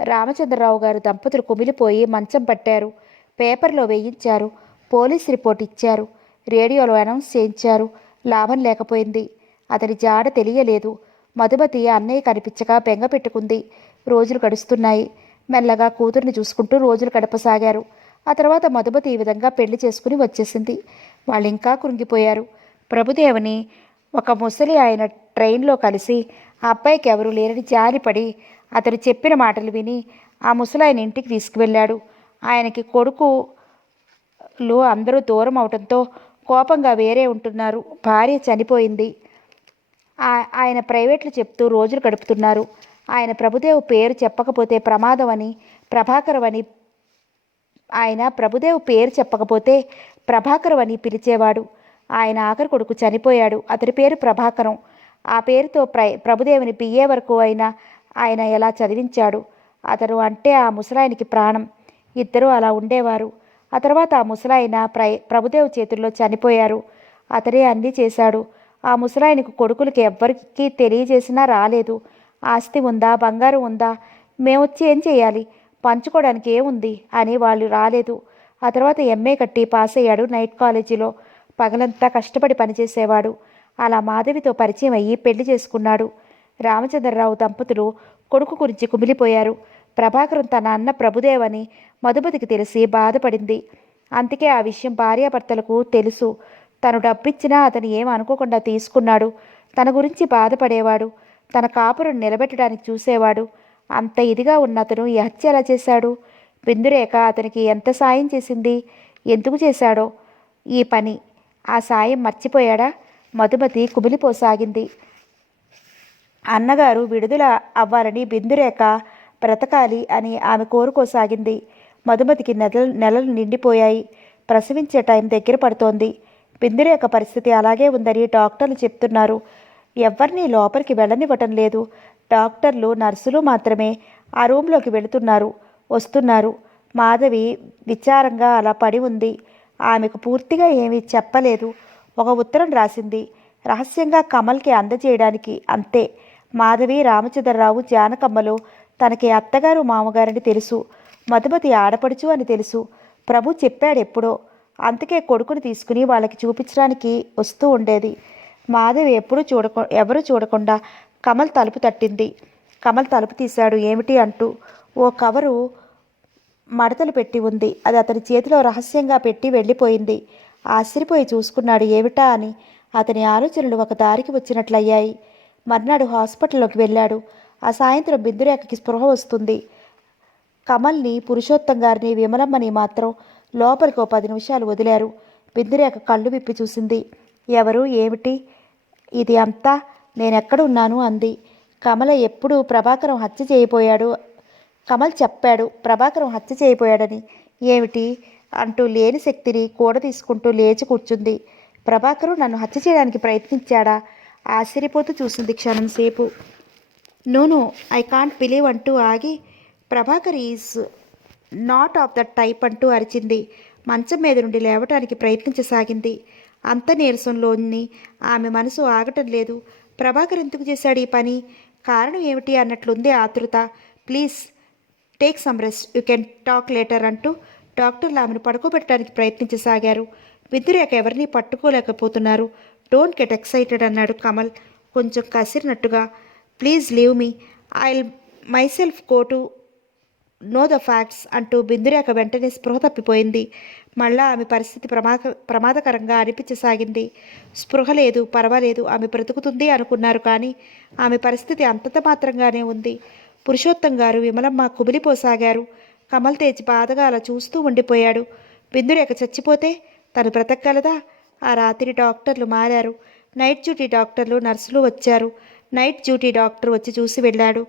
రామచంద్రరావు గారు దంపతులు కుమిలిపోయి మంచం పట్టారు. పేపర్లో వేయించారు. పోలీస్ రిపోర్ట్ ఇచ్చారు. రేడియోలో అనౌన్స్ చేయించారు. లాభం లేకపోయింది. అతని జాడ తెలియలేదు. మధుమతి అన్నయ్య కనిపించక బెంగ పెట్టుకుంది. రోజులు గడుస్తున్నాయి. మెల్లగా కూతుర్ని చూసుకుంటూ రోజులు గడపసాగారు. ఆ తర్వాత మధుమతి ఈ విధంగా పెళ్లి చేసుకుని వచ్చేసింది. వాళ్ళు ఇంకా కృంగిపోయారు. ప్రభుదేవని ఒక ముసలి ఆయన ట్రైన్లో కలిసి ఆ అబ్బాయికి ఎవరూ లేరని జారిపడి అతను చెప్పిన మాటలు విని ఆ ముసలాయన ఇంటికి తీసుకువెళ్ళాడు. ఆయనకి కొడుకులు అందరూ దూరం అవడంతో కోపంగా వేరే ఉంటున్నారు. భార్య చనిపోయింది. ఆయన ప్రైవేట్లు చెప్తూ రోజులు గడుపుతున్నారు. ఆయన ప్రభుదేవ్ పేరు చెప్పకపోతే ప్రమాదం అని ప్రభాకరం అని ప్రభుదేవ్ పేరు చెప్పకపోతే ప్రభాకరం అని పిలిచేవాడు. ఆయన ఆఖరి కొడుకు చనిపోయాడు. అతడి పేరు ప్రభాకరం. ఆ పేరుతో ప్రభుదేవుని బిఏ వరకు ఆయన ఎలా చదివించాడు. అతను అంటే ఆ ముసలాయనికి ప్రాణం. ఇద్దరూ అలా ఉండేవారు. ఆ తర్వాత ఆ ముసలాయన ప్రభుదేవ్ చేతుల్లో చనిపోయారు. అతడే అన్నీ చేశాడు. ఆ ముసలాయనకు కొడుకులకి ఎవ్వరికీ తెలియజేసినా రాలేదు. ఆస్తి ఉందా, బంగారం ఉందా, మేమొచ్చి ఏం చేయాలి, పంచుకోవడానికి ఏముంది అని వాళ్ళు రాలేదు. ఆ తర్వాత ఎంఏ కట్టి పాస్ అయ్యాడు. నైట్ కాలేజీలో పగలంతా కష్టపడి పనిచేసేవాడు. అలా మాధవితో పరిచయం అయ్యి పెళ్లి చేసుకున్నాడు. రామచంద్రరావు దంపతులు కొడుకు గురించి కుమిలిపోయారు. ప్రభాకరం తన అన్న ప్రభుదేవ్ అని మధుమతికి తెలిసి బాధపడింది. అందుకే ఆ విషయం భార్యాభర్తలకు తెలుసు. తను డబ్బిచ్చినా అతను ఏం అనుకోకుండా తీసుకున్నాడు. తన గురించి బాధపడేవాడు. తన కాపురం నిలబెట్టడానికి చూసేవాడు. అంత ఇదిగా ఉన్న అతను ఈ హత్య ఎలా చేశాడు? బిందురేఖ అతనికి ఎంత సాయం చేసింది? ఎందుకు చేశాడో ఈ పని? ఆ సాయం మర్చిపోయాడా? మధుమతి కుమిలిపోసాగింది. అన్నగారు విడుదల అవ్వాలని, బిందురేఖ బ్రతకాలి అని ఆమె కోరుకోసాగింది. మధుమతికి నెలలు నిండిపోయాయి. ప్రసవించే టైం దగ్గర పడుతోంది. బిందురేఖ పరిస్థితి అలాగే ఉందని డాక్టర్లు చెప్తున్నారు. ఎవరినీ లోపలికి వెళ్ళనివ్వటం లేదు. డాక్టర్లు, నర్సులు మాత్రమే ఆ రూంలోకి వెళుతున్నారు, వస్తున్నారు. మాధవి విచారంగా అలా పడి ఉంది. ఆమెకు పూర్తిగా ఏమీ చెప్పలేదు. ఒక ఉత్తరం రాసింది, రహస్యంగా కమల్కి అందజేయడానికి, అంతే. మాధవి, రామచంద్రరావు, జానకమ్మలో తనకి అత్తగారు, మామగారని తెలుసు. మధుమతి ఆడపడుచు అని తెలుసు. ప్రభు చెప్పాడెప్పుడో. అందుకే కొడుకుని తీసుకుని వాళ్ళకి చూపించడానికి వస్తూ ఉండేది. మాధవి ఎవరు చూడకుండా కమల్ తలుపు తట్టింది. కమల్ తలుపు తీశాడు. ఏమిటి అంటూ. ఓ కవరు మడతలు పెట్టి ఉంది. అది అతని చేతిలో రహస్యంగా పెట్టి వెళ్ళిపోయింది. ఆశ్చర్యపోయి చూసుకున్నాడు ఏమిటా అని. అతని ఆలోచనలు ఒక దారికి వచ్చినట్లయ్యాయి. మర్నాడు హాస్పిటల్లోకి వెళ్ళాడు. ఆ సాయంత్రం బిందురేఖకి స్పృహ వస్తుంది. కమల్ని, పురుషోత్తం గారిని, విమలమ్మని మాత్రం లోపలికి 10 నిమిషాలు వదిలారు. బిందురేఖ కళ్ళు విప్పి చూసింది. ఎవరు, ఏమిటి ఇది అంతా, నేనెక్కడున్నాను అంది. కమల ఎప్పుడు ప్రభాకరం హత్య చేయబోయాడు. కమల్ చెప్పాడు ప్రభాకరం హత్య చేయబోయాడని. ఏమిటి అంటూ లేని శక్తిని కూడ తీసుకుంటూ లేచి కూర్చుంది. ప్రభాకరు నన్ను హత్య చేయడానికి ప్రయత్నించాడా? ఆశ్చర్యపోతూ చూసింది క్షణం సేపు. నో, ఐ కాంట్ బిలీవ్ అంటూ ఆగి, Prabhakar is not of that type అంటూ అరిచింది. మంచం మీద నుండి లేవటానికి ప్రయత్నించసాగింది. అంత నీరసంలోని ఆమె మనసు ఆగటం లేదు. ప్రభాకర్ ఎందుకు చేశాడు ఈ పని? కారణం ఏమిటి అన్నట్లుంది ఆతృత. Please take some rest, you can talk later అంటూ డాక్టర్లు ఆమెను పడుకోబెట్టడానికి ప్రయత్నించసాగారు. విద్యురేఖ ఎవరినీ పట్టుకోలేకపోతున్నారు. డోంట్ గెట్ ఎక్సైటెడ్ అన్నాడు కమల్ కొంచెం కసిరినట్టుగా. Please leave me, I'll myself go to know the facts అంటూ బిందురేఖ వెంటనే స్పృహ తప్పిపోయింది. మళ్ళా ఆమె పరిస్థితి ప్రమాదకరంగా అనిపించసాగింది. స్పృహ లేదు, పర్వాలేదు, ఆమె బ్రతుకుతుంది అనుకున్నారు. కానీ ఆమె పరిస్థితి అంతంత మాత్రంగానే ఉంది. పురుషోత్తం గారు, విమలమ్మ కుమిలిపోసాగారు. కమల్ తేజ్ బాధగా అలా చూస్తూ ఉండిపోయాడు. బిందురేఖ చచ్చిపోతే తను బ్రతకగలదా? ఆ రాత్రి డాక్టర్లు మారారు. నైట్ డ్యూటీ డాక్టర్లు, నర్సులు వచ్చారు. నైట్ డ్యూటీ డాక్టర్ వచ్చి చూసి వెళ్ళాడు.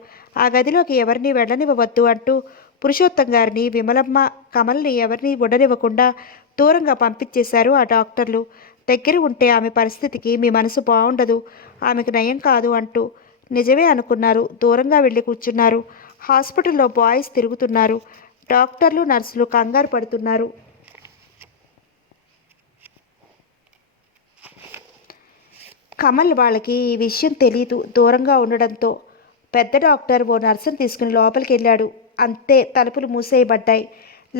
ఆ గదిలోకి ఎవరిని వెళ్ళనివ్వవద్దు అంటూ పురుషోత్తం గారిని, విమలమ్మ, కమల్ని ఎవరిని ఉండనివ్వకుండా దూరంగా పంపించేశారు ఆ డాక్టర్లు. దగ్గర ఉంటే ఆమె పరిస్థితికి మీ మనసు బాగుండదు, ఆమెకు నయం కాదు అంటూ. నిజమే అనుకున్నారు. దూరంగా వెళ్ళి కూర్చున్నారు. హాస్పిటల్లో బాయ్స్ తిరుగుతున్నారు. డాక్టర్లు, నర్సులు కంగారు పడుతున్నారు. కమల్ వాళ్ళకి ఈ విషయం తెలీదు. దూరంగా ఉండడంతో పెద్ద డాక్టర్ ఓ నర్సును తీసుకుని లోపలికి వెళ్ళాడు. అంతే, తలుపులు మూసేయబడ్డాయి.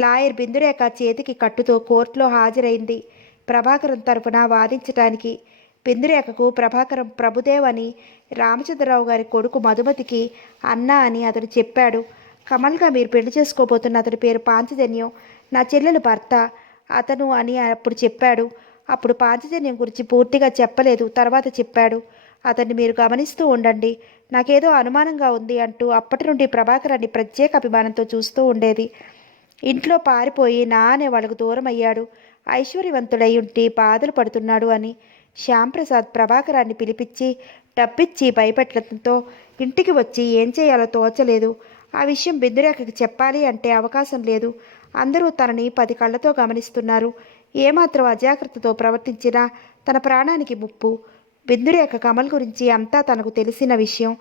లాయర్ బిందురేఖ చేతికి కట్టుతో కోర్టులో హాజరైంది ప్రభాకరం తరపున వాదించటానికి. బిందురేఖకు ప్రభాకరం ప్రభుదేవ్ అని, రామచంద్రరావు గారి కొడుకు మధుమతికి అన్న అని అతను చెప్పాడు. కమల్గా మీరు పెళ్లి చేసుకోబోతున్న అతని పేరు పాంచజన్యం, నా చెల్లెలు భర్త అతను అని అప్పుడు చెప్పాడు. అప్పుడు పాంచజన్యం గురించి పూర్తిగా చెప్పలేదు, తర్వాత చెప్పాడు. అతన్ని మీరు గమనిస్తూ ఉండండి, నాకేదో అనుమానంగా ఉంది అంటూ అప్పటి నుండి ప్రభాకరాన్ని ప్రత్యేక అభిమానంతో చూస్తూ ఉండేది. ఇంట్లో పారిపోయి నా అనే వాళ్ళకు దూరం అయ్యాడు. ఐశ్వర్యవంతుడై ఉండి బాధలు పడుతున్నాడు అని శ్యాంప్రసాద్ ప్రభాకరాన్ని పిలిపించి డబ్బిచ్చి భయపెట్టడంతో ఇంటికి వచ్చి ఏం చేయాలో తోచలేదు. ఆ విషయం బిందురేఖకి చెప్పాలి అంటే అవకాశం లేదు. అందరూ తనని 10 కళ్ళతో గమనిస్తున్నారు. ఏమాత్రం అజాగ్రత్తతో ప్రవర్తించినా తన ప్రాణానికి ముప్పు. బిందురేఖ కమల్ గురించి అంతా తనకు తెలిసిన విషయం.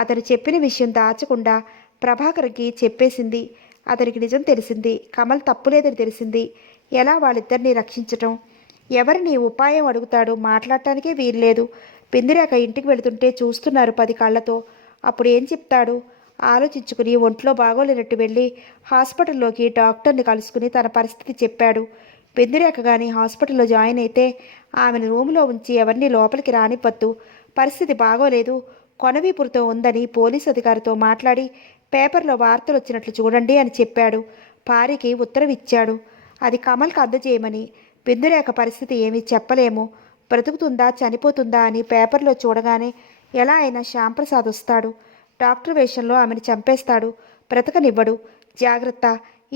అతను చెప్పిన విషయం దాచకుండా ప్రభాకర్కి చెప్పేసింది. అతనికి నిజం తెలిసింది. కమల్ తప్పులేదని తెలిసింది. ఎలా వాళ్ళిద్దరినీ రక్షించటం? ఎవరిని ఉపాయం అడుగుతాడు? మాట్లాడటానికే వీల్లేదు. బిందురేఖ ఇంటికి వెళుతుంటే చూస్తున్నారు 10 కళ్ళతో. అప్పుడు ఏం చెప్తాడు? ఆలోచించుకుని ఒంట్లో బాగోలేనట్టు వెళ్ళి హాస్పిటల్లోకి డాక్టర్ని కలుసుకుని తన పరిస్థితి చెప్పాడు. బిందురేఖ కానీ హాస్పిటల్లో జాయిన్ అయితే ఆమెను రూములో ఉంచి ఎవరిని లోపలికి రానివ్వద్దు, పరిస్థితి బాగోలేదు, కొనవీపురుతో ఉందని పోలీసు అధికారితో మాట్లాడి పేపర్లో వార్తలు వచ్చినట్లు చూడండి అని చెప్పాడు. భార్యకి ఉత్తరం ఇచ్చాడు. అది కమల్కి అందజేయమని. బిందురేఖ పరిస్థితి ఏమీ చెప్పలేము, బ్రతుకుతుందా చనిపోతుందా అని పేపర్లో చూడగానే ఎలా అయినా శ్యాంప్రసాద్ వస్తాడు. డాక్టర్ వేషంలో ఆమెను చంపేస్తాడు, బ్రతకనివ్వడు. జాగ్రత్త.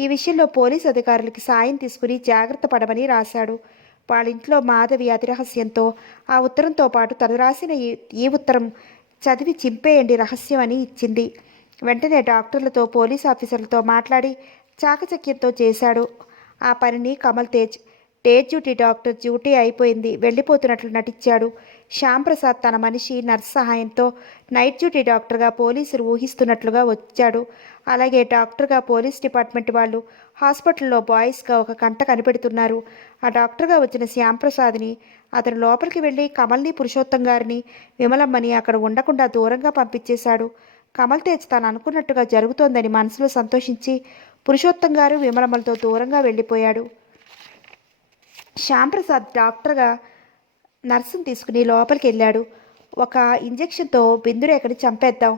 ఈ విషయంలో పోలీసు అధికారులకి సాయం తీసుకుని జాగ్రత్త పడమని రాశాడు. వాళ్ళింట్లో మాధవి అతిరహస్యంతో ఆ ఉత్తరంతో పాటు తను రాసిన ఈ ఉత్తరం చదివి చింపేయండి రహస్యం అని ఇచ్చింది. వెంటనే డాక్టర్లతో, పోలీస్ ఆఫీసర్లతో మాట్లాడి చాకచక్యంతో చేశాడు ఆ పనిని Kamal Tej. Day duty doctor duty అయిపోయింది, వెళ్ళిపోతున్నట్లు నటించాడు. శ్యాంప్రసాద్ తన మనిషి నర్స్ సహాయంతో నైట్ డ్యూటీ డాక్టర్గా పోలీసులు ఊహిస్తున్నట్లుగా వచ్చాడు. అలాగే డాక్టర్గా పోలీస్ డిపార్ట్మెంట్ వాళ్ళు హాస్పిటల్లో బాయ్స్గా ఒక కంట కనిపెడుతున్నారు. ఆ డాక్టర్గా వచ్చిన శ్యాంప్రసాద్ని అతను లోపలికి వెళ్ళి కమల్ని, పురుషోత్తం గారిని, విమలమ్మని అక్కడ ఉండకుండా దూరంగా పంపించేశాడు. కమల్ తేజ్ తాను అనుకున్నట్టుగా జరుగుతోందని మనసులో సంతోషించి పురుషోత్తం గారు, విమలమ్మలతో దూరంగా వెళ్ళిపోయాడు. శ్యాంప్రసాద్ డాక్టర్గా నర్సును తీసుకుని లోపలికి వెళ్ళాడు. ఒక ఇంజెక్షన్తో బిందురేఖని చంపేద్దాం,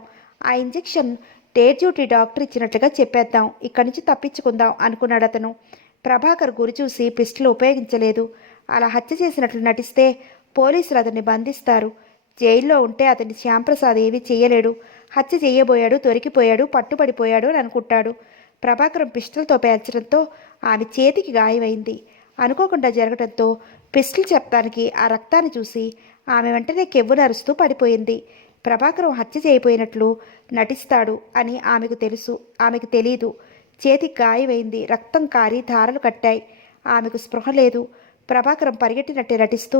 ఆ ఇంజెక్షన్ డే డ్యూటీ డాక్టర్ ఇచ్చినట్లుగా చెప్పేద్దాం, ఇక్కడి నుంచి తప్పించుకుందాం అనుకున్నాడు అతను. ప్రభాకర్ గురి చూసి పిస్టల్ ఉపయోగించలేదు. అలా హత్య చేసినట్లు నటిస్తే పోలీసులు అతన్ని బంధిస్తారు. జైల్లో ఉంటే అతన్ని శ్యాంప్రసాద్ ఏమీ చేయలేడు. హత్య చేయబోయాడు, దొరికిపోయాడు, పట్టుబడిపోయాడు అని అనుకుంటాడు. ప్రభాకరం పిస్టల్తో పేల్చడంతో ఆమె చేతికి గాయమైంది. అనుకోకుండా జరగడంతో పిస్టల్ చెప్తానికి ఆ రక్తాన్ని చూసి ఆమె వెంటనే కెవ్వు నరుస్తూ పడిపోయింది. ప్రభాకరం హత్య చేయబోయినట్లు నటిస్తాడు అని ఆమెకు తెలుసు. ఆమెకు తెలీదు. చేతికి గాయమైంది, రక్తం కారి ధారలు కట్టాయి. ఆమెకు స్పృహ లేదు. ప్రభాకరం పరిగెట్టినట్టే నటిస్తూ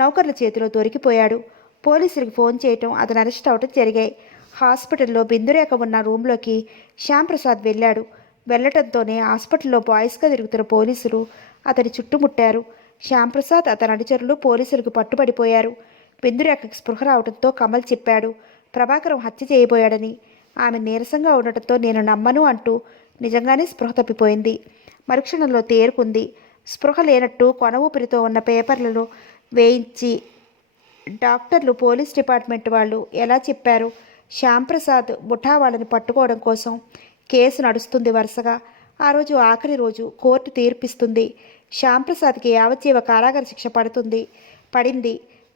నౌకర్ల చేతిలో దొరికిపోయాడు. పోలీసులకు ఫోన్ చేయటం, అతను అరెస్ట్ అవటం జరిగాయి. హాస్పిటల్లో బిందురేఖ ఉన్న రూంలోకి శ్యాంప్రసాద్ వెళ్ళాడు. వెళ్లటంతోనే హాస్పిటల్లో బాయ్స్గా తిరుగుతున్న పోలీసులు అతని చుట్టుముట్టారు. శ్యాంప్రసాద్ అతని అనుచరులు పోలీసులకు పట్టుబడిపోయారు. బిందురేఖకి స్పృహ రావడంతో కమల్ చెప్పాడు ప్రభాకరం హత్య చేయబోయాడని. ఆమె నీరసంగా ఉండటంతో నేను నమ్మను అంటూ నిజంగానే స్పృహ తప్పిపోయింది. మరుక్షణంలో తేరుకుంది. స్పృహ లేనట్టు కొన ఊపిరితో ఉన్న పేపర్లను వేయించి డాక్టర్లు, పోలీస్ డిపార్ట్మెంట్ వాళ్ళు ఎలా చెప్పారు? శ్యాంప్రసాద్ ముఠా వాళ్ళని పట్టుకోవడం కోసం కేసు నడుస్తుంది వరుసగా. ఆ రోజు ఆఖరి రోజు. కోర్టు తీర్పిస్తుంది. శ్యాంప్రసాద్కి యావజ్జీవ కారాగార శిక్ష పడింది.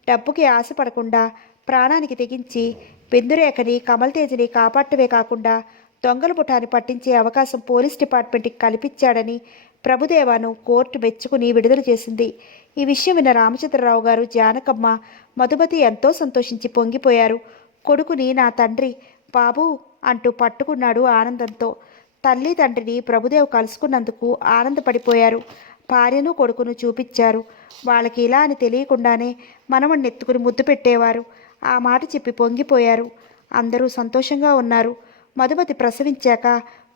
డబ్బుకి ఆశపడకుండా ప్రాణానికి తెగించి బిందురేఖని, కమల్ తేజ్ని కాపాడటమే కాకుండా దొంగల ముఠాని పట్టించే అవకాశం పోలీస్ డిపార్ట్మెంట్కి కల్పించాడని ప్రభుదేవాను కోర్టు మెచ్చుకుని విడుదల చేసింది. ఈ విషయం విన్న రామచంద్రరావు గారు, జానకమ్మ, మధుమతి ఎంతో సంతోషించి పొంగిపోయారు. కొడుకుని నా తండ్రి బాబు అంటూ పట్టుకున్నాడు ఆనందంతో. తల్లి తండ్రిని ప్రభుదేవ్ కలుసుకున్నందుకు ఆనందపడిపోయారు. భార్యను కొడుకును చూపించారు. వాళ్ళకి ఇలా అని తెలియకుండానే మనవణ్ణి ఎత్తుకుని ముద్దు పెట్టేవారు. ఆ మాట చెప్పి పొంగిపోయారు. అందరూ సంతోషంగా ఉన్నారు. మధుమతి ప్రసవించాక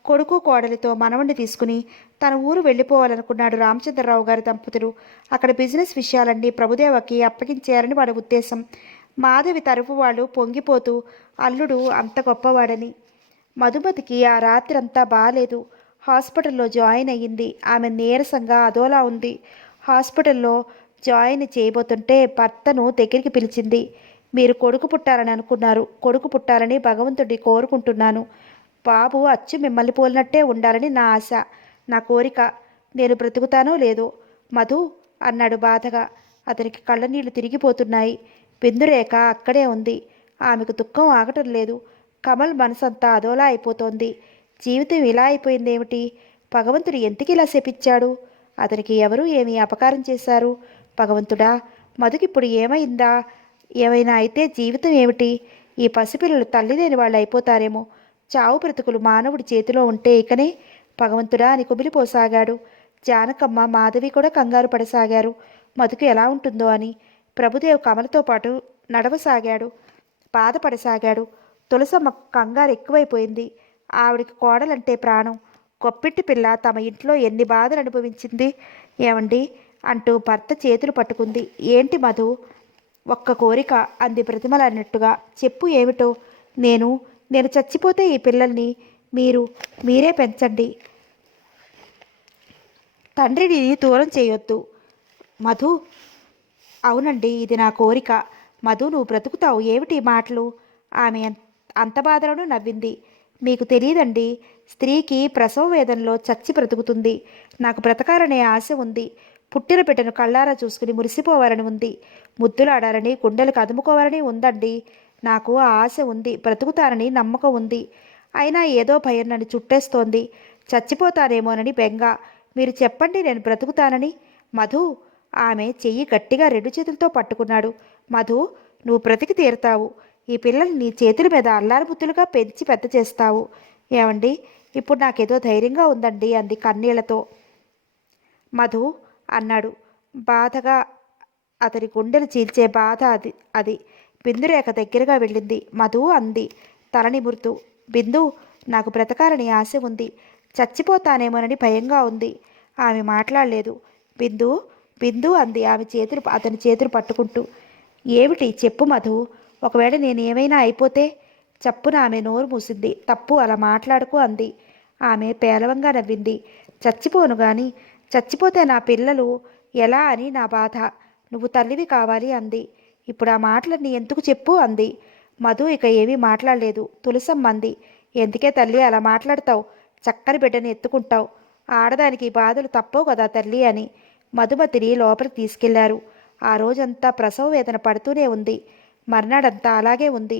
కొడుకు కోడలితో మనవణ్ణి తీసుకుని తన ఊరు వెళ్ళిపోవాలనుకున్నాడు రామచంద్రరావు గారి దంపతులు. అక్కడ బిజినెస్ విషయాలన్నీ ప్రభుదేవకి అప్పగించారని వాడి ఉద్దేశం. మాధవి తరఫు వాళ్ళు పొంగిపోతూ అల్లుడు అంత గొప్పవాడని. మధుమతికి ఆ రాత్రి అంతా బాగాలేదు. హాస్పిటల్లో జాయిన్ అయ్యింది. ఆమె నీరసంగా అదోలా ఉంది. హాస్పిటల్లో జాయిన్ చేయబోతుంటే భర్తను దగ్గరికి పిలిచింది. మీరు కొడుకు పుట్టాలని అనుకున్నారు. కొడుకు పుట్టాలని భగవంతుడిని కోరుకుంటున్నాను. బాబు అచ్చు మిమ్మల్ని పోలినట్టే ఉండాలని నా ఆశ, నా కోరిక. నేను బ్రతుకుతానో లేదో మధు అన్నాడు బాధగా. అతనికి కళ్ళనీళ్లు తిరిగిపోతున్నాయి. బిందురేఖ అక్కడే ఉంది. ఆమెకు దుఃఖం ఆగటం లేదు. కమల్ మనసంతా అదోలా అయిపోతోంది. జీవితం ఇలా అయిపోయిందేమిటి? భగవంతుడు ఎందుకు ఇలా శపించాడు? అతనికి ఎవరూ ఏమీ అపకారం చేశారు? భగవంతుడా, మధుకిప్పుడు ఏమైందా? ఏమైనా అయితే జీవితం ఏమిటి? ఈ పసిపిల్లలు తల్లి లేని వాళ్ళు అయిపోతారేమో. చావు బ్రతుకులు మానవుడి చేతిలో ఉంటే ఇకనే భగవంతుడా అని కుమిలిపోసాగాడు. జానకమ్మ, మాధవి కూడా కంగారు పడసాగారు. మధుకు ఎలా ఉంటుందో అని. ప్రభుదేవ్ కమలతో పాటు నడవసాగాడు. బాధపడసాగాడు. తులసమ్మ కంగారు ఎక్కువైపోయింది. ఆవిడికి కోడలంటే ప్రాణం. గొప్పిట్టి పిల్ల తమ ఇంట్లో ఎన్ని బాధలు అనుభవించింది. ఏమండి అంటూ భర్త చేతులు పట్టుకుంది. ఏంటి మధు? ఒక్క కోరిక అంది ప్రతిమలన్నట్టుగా. చెప్పు ఏమిటో? నేను చచ్చిపోతే ఈ పిల్లల్ని మీరే పెంచండి. తండ్రిని దూరం చేయొద్దు. మధు, అవునండి, ఇది నా కోరిక. మధు, నువ్వు బ్రతుకుతావు. ఏమిటి మాటలు? ఆమె అంత బాధలను నవ్వింది. మీకు తెలియదండి, స్త్రీకి ప్రసవ వేదనలో చచ్చి బ్రతుకుతుంది. నాకు బ్రతకాలనే ఆశ ఉంది. పుట్టిన బిడ్డను కళ్ళారా చూసుకుని మురిసిపోవాలని ఉంది. ముద్దులాడాలని, గుండెలకు అదుముకోవాలని ఉందండి. నాకు ఆ ఆశ ఉంది. బ్రతుకుతానని నమ్మకం ఉంది. అయినా ఏదో భయం నన్ను చుట్టేస్తోంది. చచ్చిపోతానేమోనని బెంగ. మీరు చెప్పండి, నేను బ్రతుకుతానని. మధు, ఆమె చెయ్యి గట్టిగా 2 చేతులతో పట్టుకున్నాడు. మధు, నువ్వు బ్రతికి తీరుతావు. ఈ పిల్లల్ని నీ చేతుల మీద అల్లారుబుద్దులుగా పెంచి పెద్ద చేస్తావు. ఏమండి, ఇప్పుడు నాకేదో ధైర్యంగా ఉందండి అంది కన్నీళ్లతో. మధు అన్నాడు బాధగా. అతని గుండెలు చీల్చే బాధ అది. బిందురేఖ దగ్గరగా వెళ్ళింది. మధు అంది తల నిమురుతూ. బిందు, నాకు బ్రతకాలని ఆశ ఉంది. చచ్చిపోతానేమోనని భయంగా ఉంది. ఆమె మాట్లాడలేదు. బిందు, బిందు అంది అతని చేతులు పట్టుకుంటూ. ఏమిటి చెప్పు మధు. ఒకవేళ నేనేమైనా అయిపోతే? చప్పున ఆమె నోరు మూసింది. తప్పు, అలా మాట్లాడుకు అంది. ఆమె పేలవంగా నవ్వింది. చచ్చిపోను గాని చచ్చిపోతే నా పిల్లలు ఎలా అని నా బాధ. నువ్వు తల్లివి కావాలి అంది. ఇప్పుడు ఆ మాటలన్నీ ఎందుకు చెప్పు అంది. మధు ఇక ఏమీ మాట్లాడలేదు. తులసమ్మ అంది. ఎందుకే తల్లి అలా మాట్లాడతావు? చక్కని బిడ్డని ఎత్తుకుంటావు. ఆడదానికి బాధలు తప్పవు కదా తల్లి అని మధుమతిని లోపలికి తీసుకెళ్లారు. ఆ రోజంతా ప్రసవ వేదన పడుతూనే ఉంది. మర్నాడంతా అలాగే ఉంది.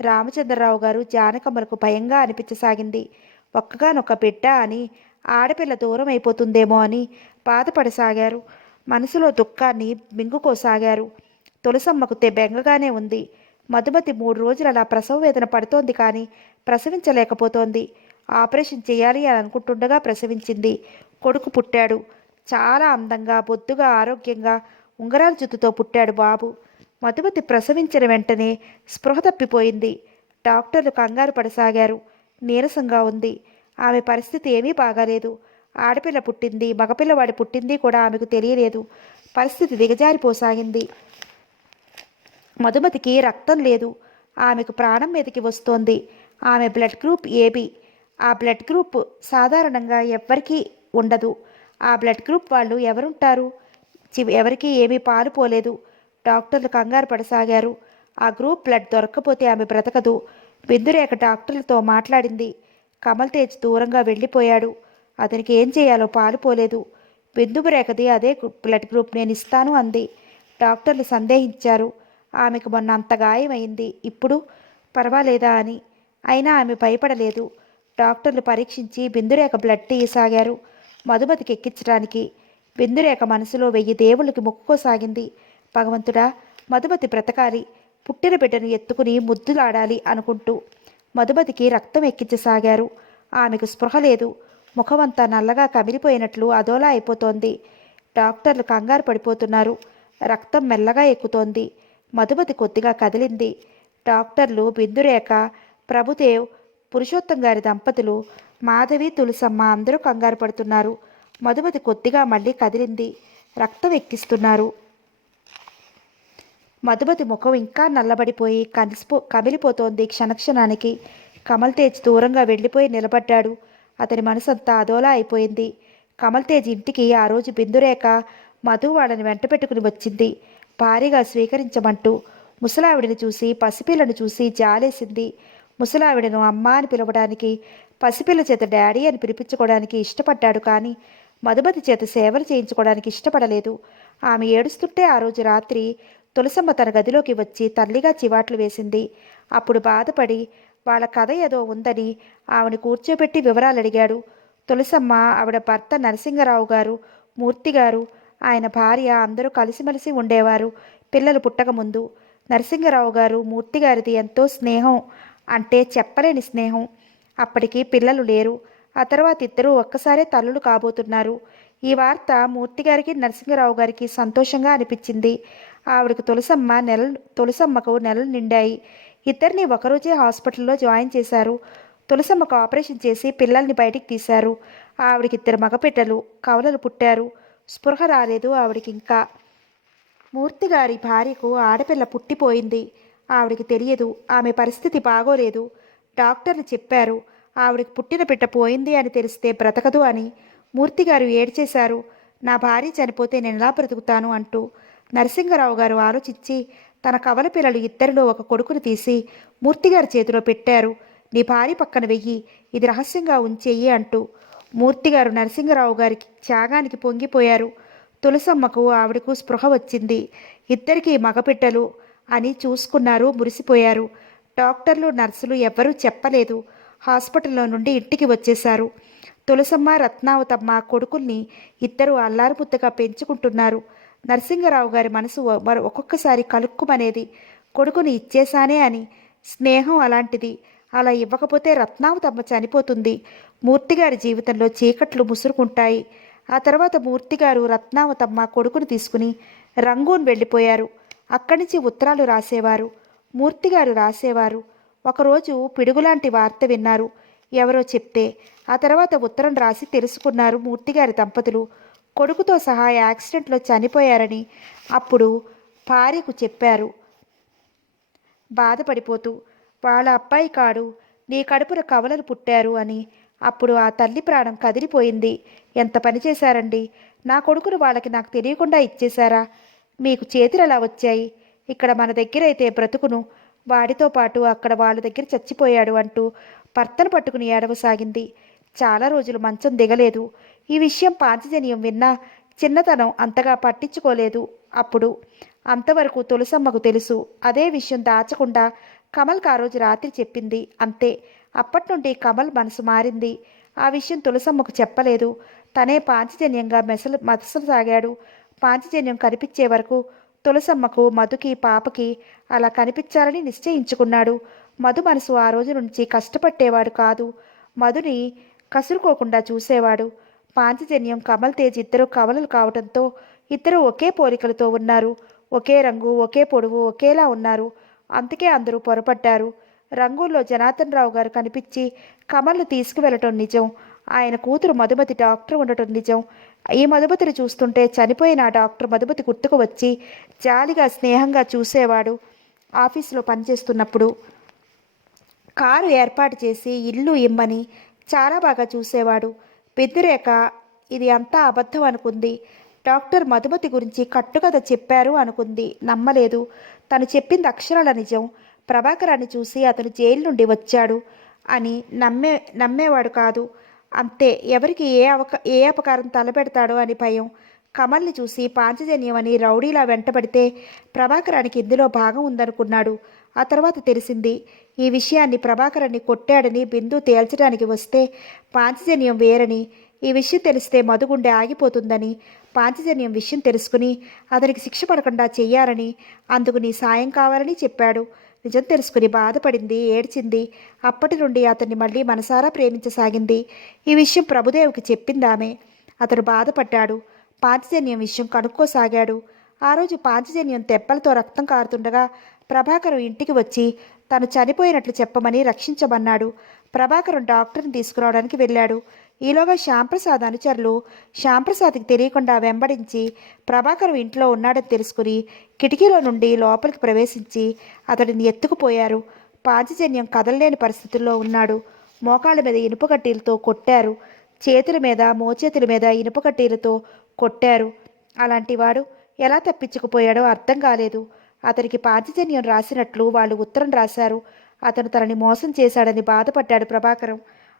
రామచంద్రరావు గారు, జానకమ్మలకు భయంగా అనిపించసాగింది. ఒక్కగానొక్క బిడ్డ అని, ఆడపిల్ల దూరం అయిపోతుందేమో అని బాధపడసాగారు. మనసులో దుఃఖాన్ని మింగుకోసాగారు. తులసమ్మకు బెంగగానే ఉంది. మధుమతి 3 రోజులు అలా ప్రసవ వేదన పడుతోంది కానీ ప్రసవించలేకపోతోంది. ఆపరేషన్ చేయాలి అని అనుకుంటుండగా ప్రసవించింది. కొడుకు పుట్టాడు. చాలా అందంగా, బొద్దుగా, ఆరోగ్యంగా, ఉంగరాల జుత్తుతో పుట్టాడు బాబు. మధుమతి ప్రసవించిన వెంటనే స్పృహ తప్పిపోయింది. డాక్టర్లు కంగారు పడసాగారు. నీరసంగా ఉంది. ఆమె పరిస్థితి ఏమీ బాగాలేదు. ఆడపిల్ల పుట్టింది, మగపిల్లవాడి పుట్టింది కూడా ఆమెకు తెలియలేదు. పరిస్థితి దిగజారిపోసాగింది. మధుమతికి రక్తం లేదు. ఆమెకు ప్రాణం మీదకి వస్తోంది. ఆమె బ్లడ్ గ్రూప్ ఏబి. ఆ బ్లడ్ గ్రూప్ సాధారణంగా ఎవ్వరికీ ఉండదు. ఆ బ్లడ్ గ్రూప్ వాళ్ళు ఎవరుంటారు? ఎవరికీ ఏమీ పాలు పోలేదు. డాక్టర్లు కంగారు పడసాగారు. ఆ గ్రూప్ బ్లడ్ దొరక్కపోతే ఆమె బ్రతకదు. బిందురేఖ డాక్టర్లతో మాట్లాడింది. కమల్ తేజ్ దూరంగా వెళ్ళిపోయాడు. అతనికి ఏం చేయాలో పాలు పోలేదు. బిందురేఖది అదే బ్లడ్ గ్రూప్, నేను ఇస్తాను అంది. డాక్టర్లు సందేహించారు. ఆమెకు మొన్న అంత గాయమైంది, ఇప్పుడు పర్వాలేదా అని. అయినా ఆమె భయపడలేదు. డాక్టర్లు పరీక్షించి బిందురేఖ బ్లడ్ తీయసాగారు మధుమతికి ఎక్కించడానికి. బిందురేఖ మనసులో 1000 దేవుళ్ళకి మొక్కుకోసాగింది. భగవంతుడా, మధుమతి బ్రతకాలి, పుట్టిన బిడ్డను ఎత్తుకుని ముద్దులాడాలి అనుకుంటూ. మధుమతికి రక్తం ఎక్కించసాగారు. ఆమెకు స్పృహ లేదు. ముఖమంతా నల్లగా కమిలిపోయినట్లు అదోలా అయిపోతోంది. డాక్టర్లు కంగారు పడిపోతున్నారు. రక్తం మెల్లగా ఎక్కుతోంది. మధుమతి కొద్దిగా కదిలింది. డాక్టర్లు, బిందురేఖ, ప్రభుదేవ్, పురుషోత్తం గారి దంపతులు, మాధవి, తులసమ్మ అందరూ కంగారు పడుతున్నారు. మధుమతి కొద్దిగా మళ్ళీ కదిలింది. రక్తం ఎక్కిస్తున్నారు. మధుమతి ముఖం ఇంకా నల్లబడిపోయి కమిలిపోతోంది క్షణక్షణానికి. కమల్ తేజ్ దూరంగా వెళ్ళిపోయి నిలబడ్డాడు. అతని మనసంతా అదోలా అయిపోయింది. కమల్ తేజ్ ఇంటికి ఆ రోజు బిందురేఖ మధు వాళ్ళని వెంట పెట్టుకుని వచ్చింది. భారీగా స్వీకరించమంటూ. ముసలావిడిని చూసి, పసిపిల్లను చూసి జాలేసింది. ముసలావిడను అమ్మ అని పిలవడానికి, పసిపిల్ల చేత డాడీ అని పిలిపించుకోవడానికి ఇష్టపడ్డాడు. కానీ మధుమతి చేత సేవలు చేయించుకోవడానికి ఇష్టపడలేదు. ఆమె ఏడుస్తుంటే ఆ రోజు రాత్రి తులసమ్మ తన గదిలోకి వచ్చి తల్లిగా చివాట్లు వేసింది. అప్పుడు బాధపడి వాళ్ళ కథ ఏదో ఉందని ఆమెను కూర్చోబెట్టి వివరాలు అడిగాడు. తులసమ్మ, ఆవిడ భర్త నరసింగరావు గారు, మూర్తి గారు, ఆయన భార్య అందరూ కలిసిమెలిసి ఉండేవారు పిల్లలు పుట్టకముందు. నరసింగరావు గారు, మూర్తి గారిది ఎంతో స్నేహం, అంటే చెప్పలేని స్నేహం. అప్పటికి పిల్లలు లేరు. ఆ తర్వాత ఇద్దరూ ఒక్కసారే తల్లులు కాబోతున్నారు. ఈ వార్త మూర్తిగారికి, నరసింగరావు గారికి సంతోషంగా అనిపించింది. ఆవిడకు తులసమ్మకు నెలలు నిండాయి. ఇద్దరిని ఒకరోజే హాస్పిటల్లో జాయిన్ చేశారు. తులసమ్మకు ఆపరేషన్ చేసి పిల్లల్ని బయటికి తీశారు. ఆవిడకి 2 మగపిట్టలు, కవలలు పుట్టారు. స్పృహ రాలేదు ఆవిడికి ఇంకా. మూర్తిగారి భార్యకు ఆడపిల్ల పుట్టిపోయింది. ఆవిడికి తెలియదు. ఆమె పరిస్థితి బాగోలేదు. డాక్టర్లు చెప్పారు ఆవిడికి పుట్టిన బిడ్డ పోయింది అని తెలిస్తే బ్రతకదు అని. మూర్తిగారు ఏడ్చేశారు. నా భార్య చనిపోతే నేను ఎలా బ్రతుకుతాను అంటూ. నరసింగరావు గారు ఆలోచించి తన కవల పిల్లలు ఇద్దరిలో ఒక కొడుకును తీసి మూర్తిగారి చేతిలో పెట్టారు. నీ భార్య పక్కన వెయ్యి, ఇది రహస్యంగా ఉంచేయి అంటూ. మూర్తిగారు నరసింగరావు గారికి త్యాగానికి పొంగిపోయారు. తులసమ్మకు ఆవిడకు స్పృహ వచ్చింది. ఇద్దరికీ మగపిట్టలు అని చూసుకున్నారు, మురిసిపోయారు. డాక్టర్లు, నర్సులు ఎవ్వరూ చెప్పలేదు. హాస్పిటల్లో నుండి ఇంటికి వచ్చేశారు. తులసమ్మ, రత్నావతమ్మ కొడుకుల్ని ఇద్దరు అల్లారుముద్దగా పెంచుకుంటున్నారు. నరసింగరావు గారి మనసు ఒక్కొక్కసారి కలుక్కుమనేది. కొడుకుని ఇచ్చేశానే అని. స్నేహం అలాంటిది. అలా ఇవ్వకపోతే రత్నావతమ్మ చనిపోతుంది. మూర్తిగారి జీవితంలో చీకట్లు ముసురుకుంటాయి. ఆ తర్వాత మూర్తిగారు, రత్నావతమ్మ కొడుకుని తీసుకుని రంగూన్ వెళ్ళిపోయారు. అక్కడి నుంచి ఉత్తరాలు రాసేవారు. మూర్తిగారు రాసేవారు. ఒకరోజు పిడుగులాంటి వార్త విన్నారు ఎవరో చెప్తే. ఆ తర్వాత ఉత్తరం రాసి తెలుసుకున్నారు మూర్తిగారి దంపతులు కొడుకుతో సహా యాక్సిడెంట్లో చనిపోయారని. అప్పుడు భార్యకు చెప్పారు బాధపడిపోతూ, వాళ్ళ అబ్బాయి కాడు, నీ కడుపున కవలలు పుట్టారు అని. అప్పుడు ఆ తల్లి ప్రాణం కదిలిపోయింది. ఎంత పని చేశారండి, నా కొడుకును వాళ్ళకి నాకు తెలియకుండా ఇచ్చేశారా? మీకు చేతులు ఎలా వచ్చాయి? ఇక్కడ మన దగ్గర అయితే బ్రతుకును, వాడితో పాటు అక్కడ వాళ్ళ దగ్గర చచ్చిపోయాడు అంటూ భర్తను పట్టుకుని ఏడవసాగింది. చాలా రోజులు మంచం దిగలేదు. ఈ విషయం పాంచజన్యం విన్నా చిన్నతనం అంతగా పట్టించుకోలేదు. అప్పుడు అంతవరకు తులసమ్మకు తెలుసు. అదే విషయం దాచకుండా కమల్కి ఆ రోజు రాత్రి చెప్పింది, అంతే. అప్పటి నుండి కమల్ మనసు మారింది. ఆ విషయం తులసమ్మకు చెప్పలేదు. తనే పాంచజన్యంగా మసలసాగాడు. పాంచజన్యం కనిపించే వరకు తులసమ్మకు, మధుకి, పాపకి అలా కనిపించాలని నిశ్చయించుకున్నాడు. మధు మనసు ఆ రోజు నుంచి కష్టపట్టేవాడు కాదు. మధుని కసురుకోకుండా చూసేవాడు. పాంచజన్యం, కమల్ తేజ్ ఇద్దరు కవలలు కావటంతో ఇద్దరు ఒకే పోలికలతో ఉన్నారు. ఒకే రంగు, ఒకే పొడవు, ఒకేలా ఉన్నారు. అందుకే అందరూ పొరపడ్డారు. రంగూల్లో జనార్దన్ రావు గారు కనిపించి కమల్ను తీసుకువెళ్ళటం నిజం. ఆయన కూతురు మధుమతి డాక్టర్ ఉండటం నిజం. ఈ మధుమతిని చూస్తుంటే చనిపోయిన ఆ డాక్టర్ మధుమతి గుర్తుకు వచ్చి జాలిగా స్నేహంగా చూసేవాడు. ఆఫీసులో పనిచేస్తున్నప్పుడు కారు ఏర్పాటు చేసి ఇల్లు ఇమ్మని చాలా బాగా చూసేవాడు. పెద్దిరేఖ ఇది అంతా అబద్ధం అనుకుంది. డాక్టర్ మధుమతి గురించి కట్టుకథ చెప్పారు అనుకుంది. నమ్మలేదు. తను చెప్పింది అక్షరాల నిజం. ప్రభాకరాన్ని చూసి అతను జైలు నుండి వచ్చాడు అని నమ్మేవాడు కాదు. అంతే. ఎవరికి ఏ అపకారం తలపెడతాడో అని భయం. కమల్ని చూసి పాంచజన్యం అని రౌడీలా వెంటబడితే ప్రభాకరానికి ఇందులో భాగం ఉందనుకున్నాడు. ఆ తర్వాత తెలిసింది. ఈ విషయాన్ని ప్రభాకరాన్ని కొట్టాడని బిందు తేల్చడానికి వస్తే పాంచజన్యం వేరని, ఈ విషయం తెలిస్తే మధుగుండె ఆగిపోతుందని, పాంచజన్యం విషయం తెలుసుకుని అతనికి శిక్ష పడకుండా చెయ్యాలని, అందుకు నీ సాయం కావాలని చెప్పాడు. నిజం తెలుసుకుని బాధపడింది, ఏడ్చింది. అప్పటి నుండి అతన్ని మళ్ళీ మనసారా ప్రేమించసాగింది. ఈ విషయం ప్రభుదేవుకి చెప్పిందామె. అతను బాధపడ్డాడు. పాంచజన్యం విషయం కనుక్కోసాగాడు. ఆ రోజు పాంచజన్యం తెప్పలతో రక్తం కారుతుండగా ప్రభాకరం ఇంటికి వచ్చి తను చనిపోయినట్లు చెప్పమని రక్షించమన్నాడు. ప్రభాకరం డాక్టర్ని తీసుకురావడానికి వెళ్ళాడు. ఈలోగా శ్యాంప్రసాద్ అనుచరులు శ్యాంప్రసాద్కి తెలియకుండా వెంబడించి ప్రభాకరం ఇంట్లో ఉన్నాడని తెలుసుకుని కిటికీలో నుండి లోపలికి ప్రవేశించి అతడిని ఎత్తుకుపోయారు. పాంచజన్యం కదలలేని పరిస్థితుల్లో ఉన్నాడు. మోకాళ్ళ మీద ఇనుప కడ్డీలతో కొట్టారు. చేతుల మీద, మోచేతుల మీద ఇనుప కడ్డీలతో కొట్టారు. అలాంటివాడు ఎలా తప్పించుకుపోయాడో అర్థం కాలేదు. అతనికి పాంచజన్యం రాసినట్లు వాళ్ళు ఉత్తరం రాశారు. అతను తనని మోసం చేశాడని బాధపడ్డాడు ప్రభాకరం.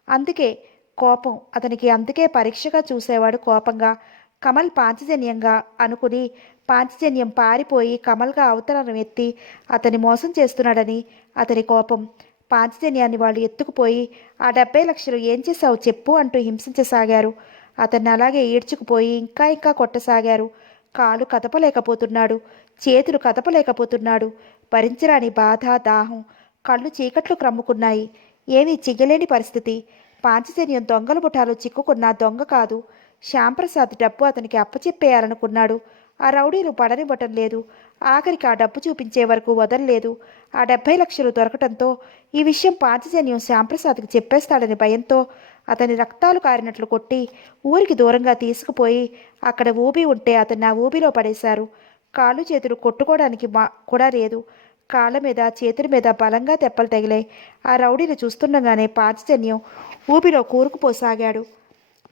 అందుకే కోపం అతనికి. అందుకే పరీక్షగా చూసేవాడు కోపంగా. కమల్ పాంచజన్యంగా అనుకుని పాంచజన్యం పారిపోయి కమల్గా అవతలను ఎత్తి అతన్ని మోసం చేస్తున్నాడని అతని కోపం. పాంచజన్యాన్ని వాళ్ళు ఎత్తుకుపోయి ఆ 70 లక్షలు ఏం చేశావు చెప్పు అంటూ హింసించసాగారు. అతన్ని అలాగే ఈడ్చుకుపోయి ఇంకా ఇంకా కొట్టసాగారు. కాలు కదపలేకపోతున్నాడు. చేతులు కదపలేకపోతున్నాడు. భరించరాని బాధ, దాహం. కళ్ళు చీకట్లు క్రమ్ముకున్నాయి. ఏమీ చెయ్యలేని పరిస్థితి. పాంచజన్యం దొంగల ముఠాలో చిక్కుకున్న దొంగ కాదు. శ్యాంప్రసాద్ డబ్బు అతనికి అప్పచెప్పేయాలనుకున్నాడు. ఆ రౌడీలు పడనివ్వటం లేదు. ఆఖరికి ఆ డబ్బు చూపించే వరకు వదలలేదు. ఆ 70 లక్షలు దొరకటంతో ఈ విషయం పాంచజన్యం శ్యాంప్రసాద్కి చెప్పేస్తాడని భయంతో అతని రక్తాలు కారినట్లు కొట్టి ఊరికి దూరంగా తీసుకుపోయి అక్కడ ఊబి ఉంటే అతన్ని ఆ ఊబిలో పడేశారు. కాళ్ళు చేతులు కొట్టుకోవడానికి కూడా లేదు. కాళ్ళ మీద, చేతుల మీద బలంగా తెప్పలు తగిలాయి. ఆ రౌడీని చూస్తుండగానే పాంచజన్యం ఊబిలో కూరుకుపోసాగాడు.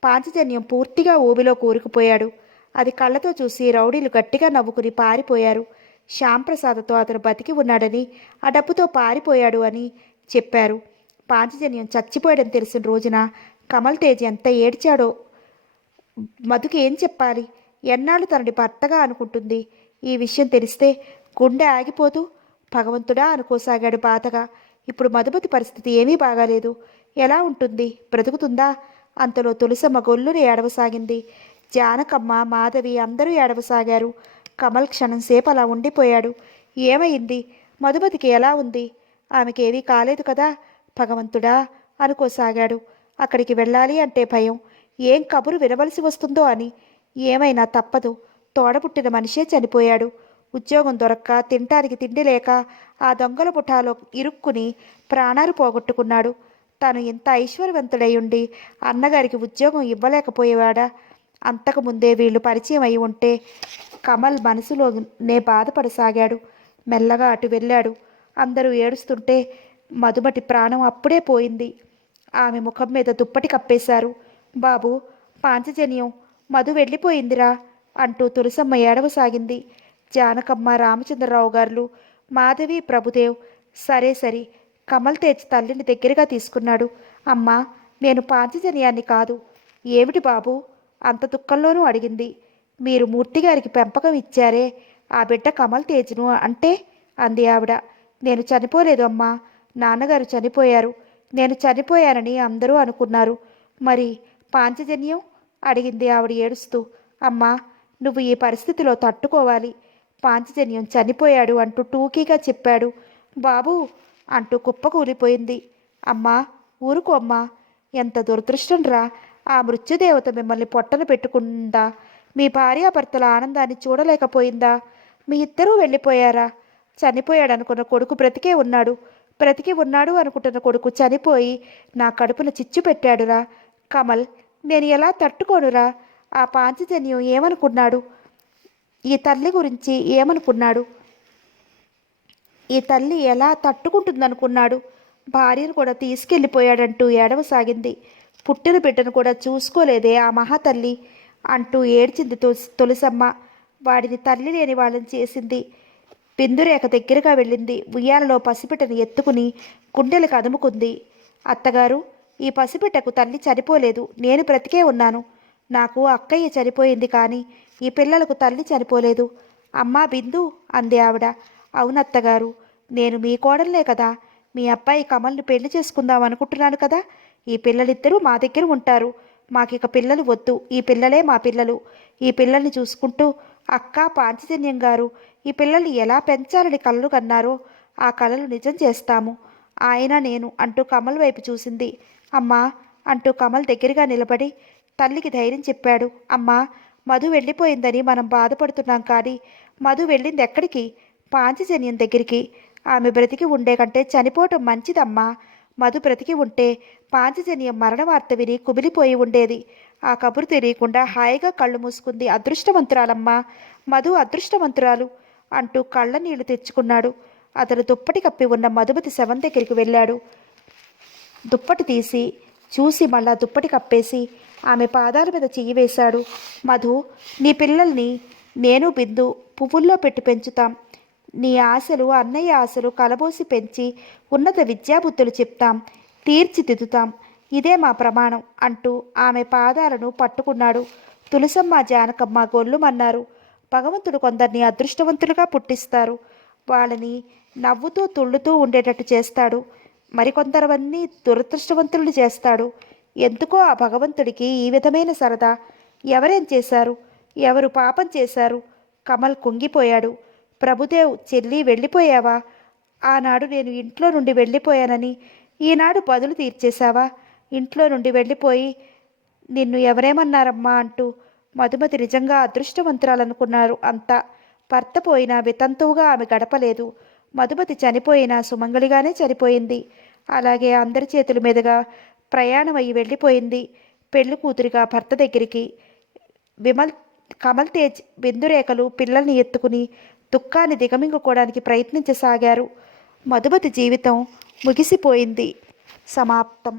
పాంచజన్యం పూర్తిగా ఊబిలో కూరుకుపోయాడు. అది కళ్ళతో చూసి రౌడీలు గట్టిగా నవ్వుకుని పారిపోయారు. శ్యాంప్రసాద్తో అతను బతికి ఉన్నాడని, ఆ డబ్బుతో పారిపోయాడు అని చెప్పారు. పాంచజన్యం చచ్చిపోయాడని తెలిసిన రోజున కమల్ తేజ్ ఎంత ఏడ్చాడో. మధుకి ఏం చెప్పాలి? ఎన్నాళ్ళు తనని భర్తగా అనుకుంటుంది. ఈ విషయం తెలిస్తే గుండె ఆగిపోతూ భగవంతుడా అనుకోసాగాడు బాధగా. ఇప్పుడు మధుమతి పరిస్థితి ఏమీ బాగాలేదు. ఎలా ఉంటుంది? బ్రతుకుతుందా? అంతలో తులసమ్మ గొల్లుని ఏడవసాగింది. జానకమ్మ, మాధవి అందరూ ఏడవసాగారు. కమల్ క్షణం సేపు అలా ఉండిపోయాడు. ఏమైంది? మధుమతికి ఎలా ఉంది? ఆమెకేవీ కాలేదు కదా భగవంతుడా అనుకోసాగాడు. అక్కడికి వెళ్ళాలి అంటే భయం. ఏం కబురు వినవలసి వస్తుందో అని. ఏమైనా తప్పదు. తోడబుట్టిన మనిషే చనిపోయాడు. ఉద్యోగం దొరక్క, తినటానికి తిండి లేక ఆ దొంగల ముఠాలో ఇరుక్కుని ప్రాణాలు పోగొట్టుకున్నాడు. తను ఇంత ఐశ్వర్యవంతుడై ఉండి అన్నగారికి ఉద్యోగం ఇవ్వలేకపోయేవాడా? అంతకుముందే వీళ్ళు పరిచయం అయి ఉంటే కమల్ మనసులోనే బాధపడసాగాడు. మెల్లగా అటు వెళ్ళాడు. అందరూ ఏడుస్తుంటే మధుమటి ప్రాణం అప్పుడే పోయింది. ఆమె ముఖం మీద దుప్పటి కప్పేశారు. బాబు, పాంచజన్యం, మధు వెళ్ళిపోయిందిరా అంటూ తులసమ్మ ఏడవసాగింది. జానకమ్మ, రామచంద్రరావు గారు, మాధవి, ప్రభుదేవ్ సరే సరే కమల్ తేజ్ తల్లిని దగ్గరగా తీసుకున్నాడు. అమ్మా, నేను పాంచజన్యాన్ని కాదు. ఏమిటి బాబు అంత దుఃఖంలోనూ అడిగింది. మీరు మూర్తిగారికి పెంపకం ఇచ్చారే ఆ బిడ్డ కమల్ తేజ్ను అంటే అంది ఆవిడ. నేను చనిపోలేదు అమ్మా. నాన్నగారు చనిపోయారు. నేను చనిపోయానని అందరూ అనుకున్నారు. మరి పాంచజన్యం అడిగింది ఆవిడ ఏడుస్తూ. అమ్మా, నువ్వు ఈ పరిస్థితిలో తట్టుకోవాలి. పాంచజన్యం చనిపోయాడు అంటూ టూకీగా చెప్పాడు. బాబు అంటూ కుప్పకూలిపోయింది. అమ్మా ఊరుకో అమ్మా, ఎంత దురదృష్టం రా. ఆ మృత్యుదేవత మిమ్మల్ని పొట్టన పెట్టుకుందా? మీ భార్యాభర్తల ఆనందాన్ని చూడలేకపోయిందా? మీ ఇద్దరూ వెళ్ళిపోయారా? చనిపోయాడనుకున్న కొడుకు బ్రతికే ఉన్నాడు, బ్రతికి ఉన్నాడు అనుకుంటున్న కొడుకు చనిపోయి నా కడుపున చిచ్చు పెట్టాడురా. కమల్, నేను ఎలా తట్టుకోనురా? ఆ పాంచజన్యం ఏమనుకున్నాడు? ఈ తల్లి గురించి ఏమనుకున్నాడు? ఈ తల్లి ఎలా తట్టుకుంటుందనుకున్నాడు? భార్యను కూడా తీసుకెళ్ళిపోయాడంటూ ఏడవసాగింది. పుట్టిన బిడ్డను కూడా చూసుకోలేదే ఆ మహాతల్లి అంటూ ఏడ్చింది తులసమ్మ. వాడిని తల్లి లేని వాళ్ళని చేసింది. బిందురేఖ దగ్గరగా వెళ్ళింది. ఉయ్యాలలో పసిబిడ్డను ఎత్తుకుని గుండెలకు అదుముకుంది. అత్తగారు, ఈ పసిబిడ్డకు తల్లి చనిపోలేదు, నేను బ్రతికే ఉన్నాను. నాకు అక్కయ్య చనిపోయింది, కానీ ఈ పిల్లలకు తల్లి చనిపోలేదు. అమ్మా బిందు, అంది ఆవిడ. అవునత్తగారు, నేను మీ కోడలే కదా. మీ అబ్బాయి కమల్ని పెళ్లి చేసుకుందాం అనుకుంటున్నాను కదా. ఈ పిల్లలిద్దరూ మా దగ్గర ఉంటారు. మాకిక పిల్లలు వద్దు, ఈ పిల్లలే మా పిల్లలు. ఈ పిల్లల్ని చూసుకుంటూ అక్క పాంచజన్యం గారు ఈ పిల్లల్ని ఎలా పెంచాలని కలలు కన్నారో ఆ కలలు నిజం చేస్తాము, ఆయన నేను అంటూ కమల్ వైపు చూసింది. అమ్మా అంటూ కమల్ దగ్గరగా నిలబడి తల్లికి ధైర్యం చెప్పాడు. అమ్మా, మధు వెళ్ళిపోయిందని మనం బాధపడుతున్నాం, కానీ మధు వెళ్ళింది ఎక్కడికి? పాంచజన్యం దగ్గరికి. ఆమె బ్రతికి ఉండే కంటే చనిపోవటం మంచిదమ్మా. మధు బ్రతికి ఉంటే పాంచజన్యం మరణ వార్త విని కుమిలిపోయి ఉండేది. ఆ కబురు తెలియకుండా హాయిగా కళ్ళు మూసుకుంది. అదృష్టవంతురాలమ్మా, మధు అదృష్టవంతురాలు అంటూ కళ్ళ నీళ్లు తెచ్చుకున్నాడు. అతను దుప్పటి కప్పి ఉన్న మధుమతి శవం దగ్గరికి వెళ్ళాడు. దుప్పటి తీసి చూసి మళ్ళా దుప్పటి కప్పేసి ఆమె పాదాల మీద చెయ్యి వేశాడు. మధు, నీ పిల్లల్ని నేను బిందు పువ్వుల్లో పెట్టి పెంచుతాం. నీ ఆశలు అన్నయ్య ఆశలు కలబోసి పెంచి ఉన్నత విద్యాబుద్ధులు చెప్తాం, తీర్చిదిద్దుతాం. ఇదే మా ప్రమాణం అంటూ ఆమె పాదాలను పట్టుకున్నాడు. తులసమ్మ జానకమ్మ గొల్లుమన్నారు. భగవంతుడు కొందరిని అదృష్టవంతులుగా పుట్టిస్తారు. వాళ్ళని నవ్వుతూ తుళ్ళుతూ ఉండేటట్టు చేస్తాడు. మరికొందరవన్నీ దురదృష్టవంతులను చేస్తాడు. ఎందుకో ఆ భగవంతుడికి ఈ విధమైన సరదా. ఎవరేం చేశారు? ఎవరు పాపం చేశారు? కమల్ కుంగిపోయాడు. ప్రభుదేవ్, చెల్లి వెళ్ళిపోయావా? ఆనాడు నేను ఇంట్లో నుండి వెళ్ళిపోయానని ఈనాడు బదులు తీర్చేశావా? ఇంట్లో నుండి వెళ్ళిపోయి నిన్ను ఎవరేమన్నారమ్మా అంటూ మధుమతి నిజంగా అదృష్టవంతురాలనుకున్నారు అంతా. భర్త పోయినా వితంతువుగా ఆమె గడపలేదు. మధుమతి చనిపోయినా సుమంగళిగానే చనిపోయింది. అలాగే అందరి చేతుల మీదుగా ప్రయాణం అయ్యి వెళ్ళిపోయింది. పెళ్లి కూతురిగా భర్త దగ్గరికి. కమల్ తేజ్ బిందురేఖలు పిల్లల్ని ఎత్తుకుని దుఃఖాన్ని దిగమింగుకోవడానికి ప్రయత్నించసాగారు. మధుమతి జీవితం ముగిసిపోయింది. సమాప్తం.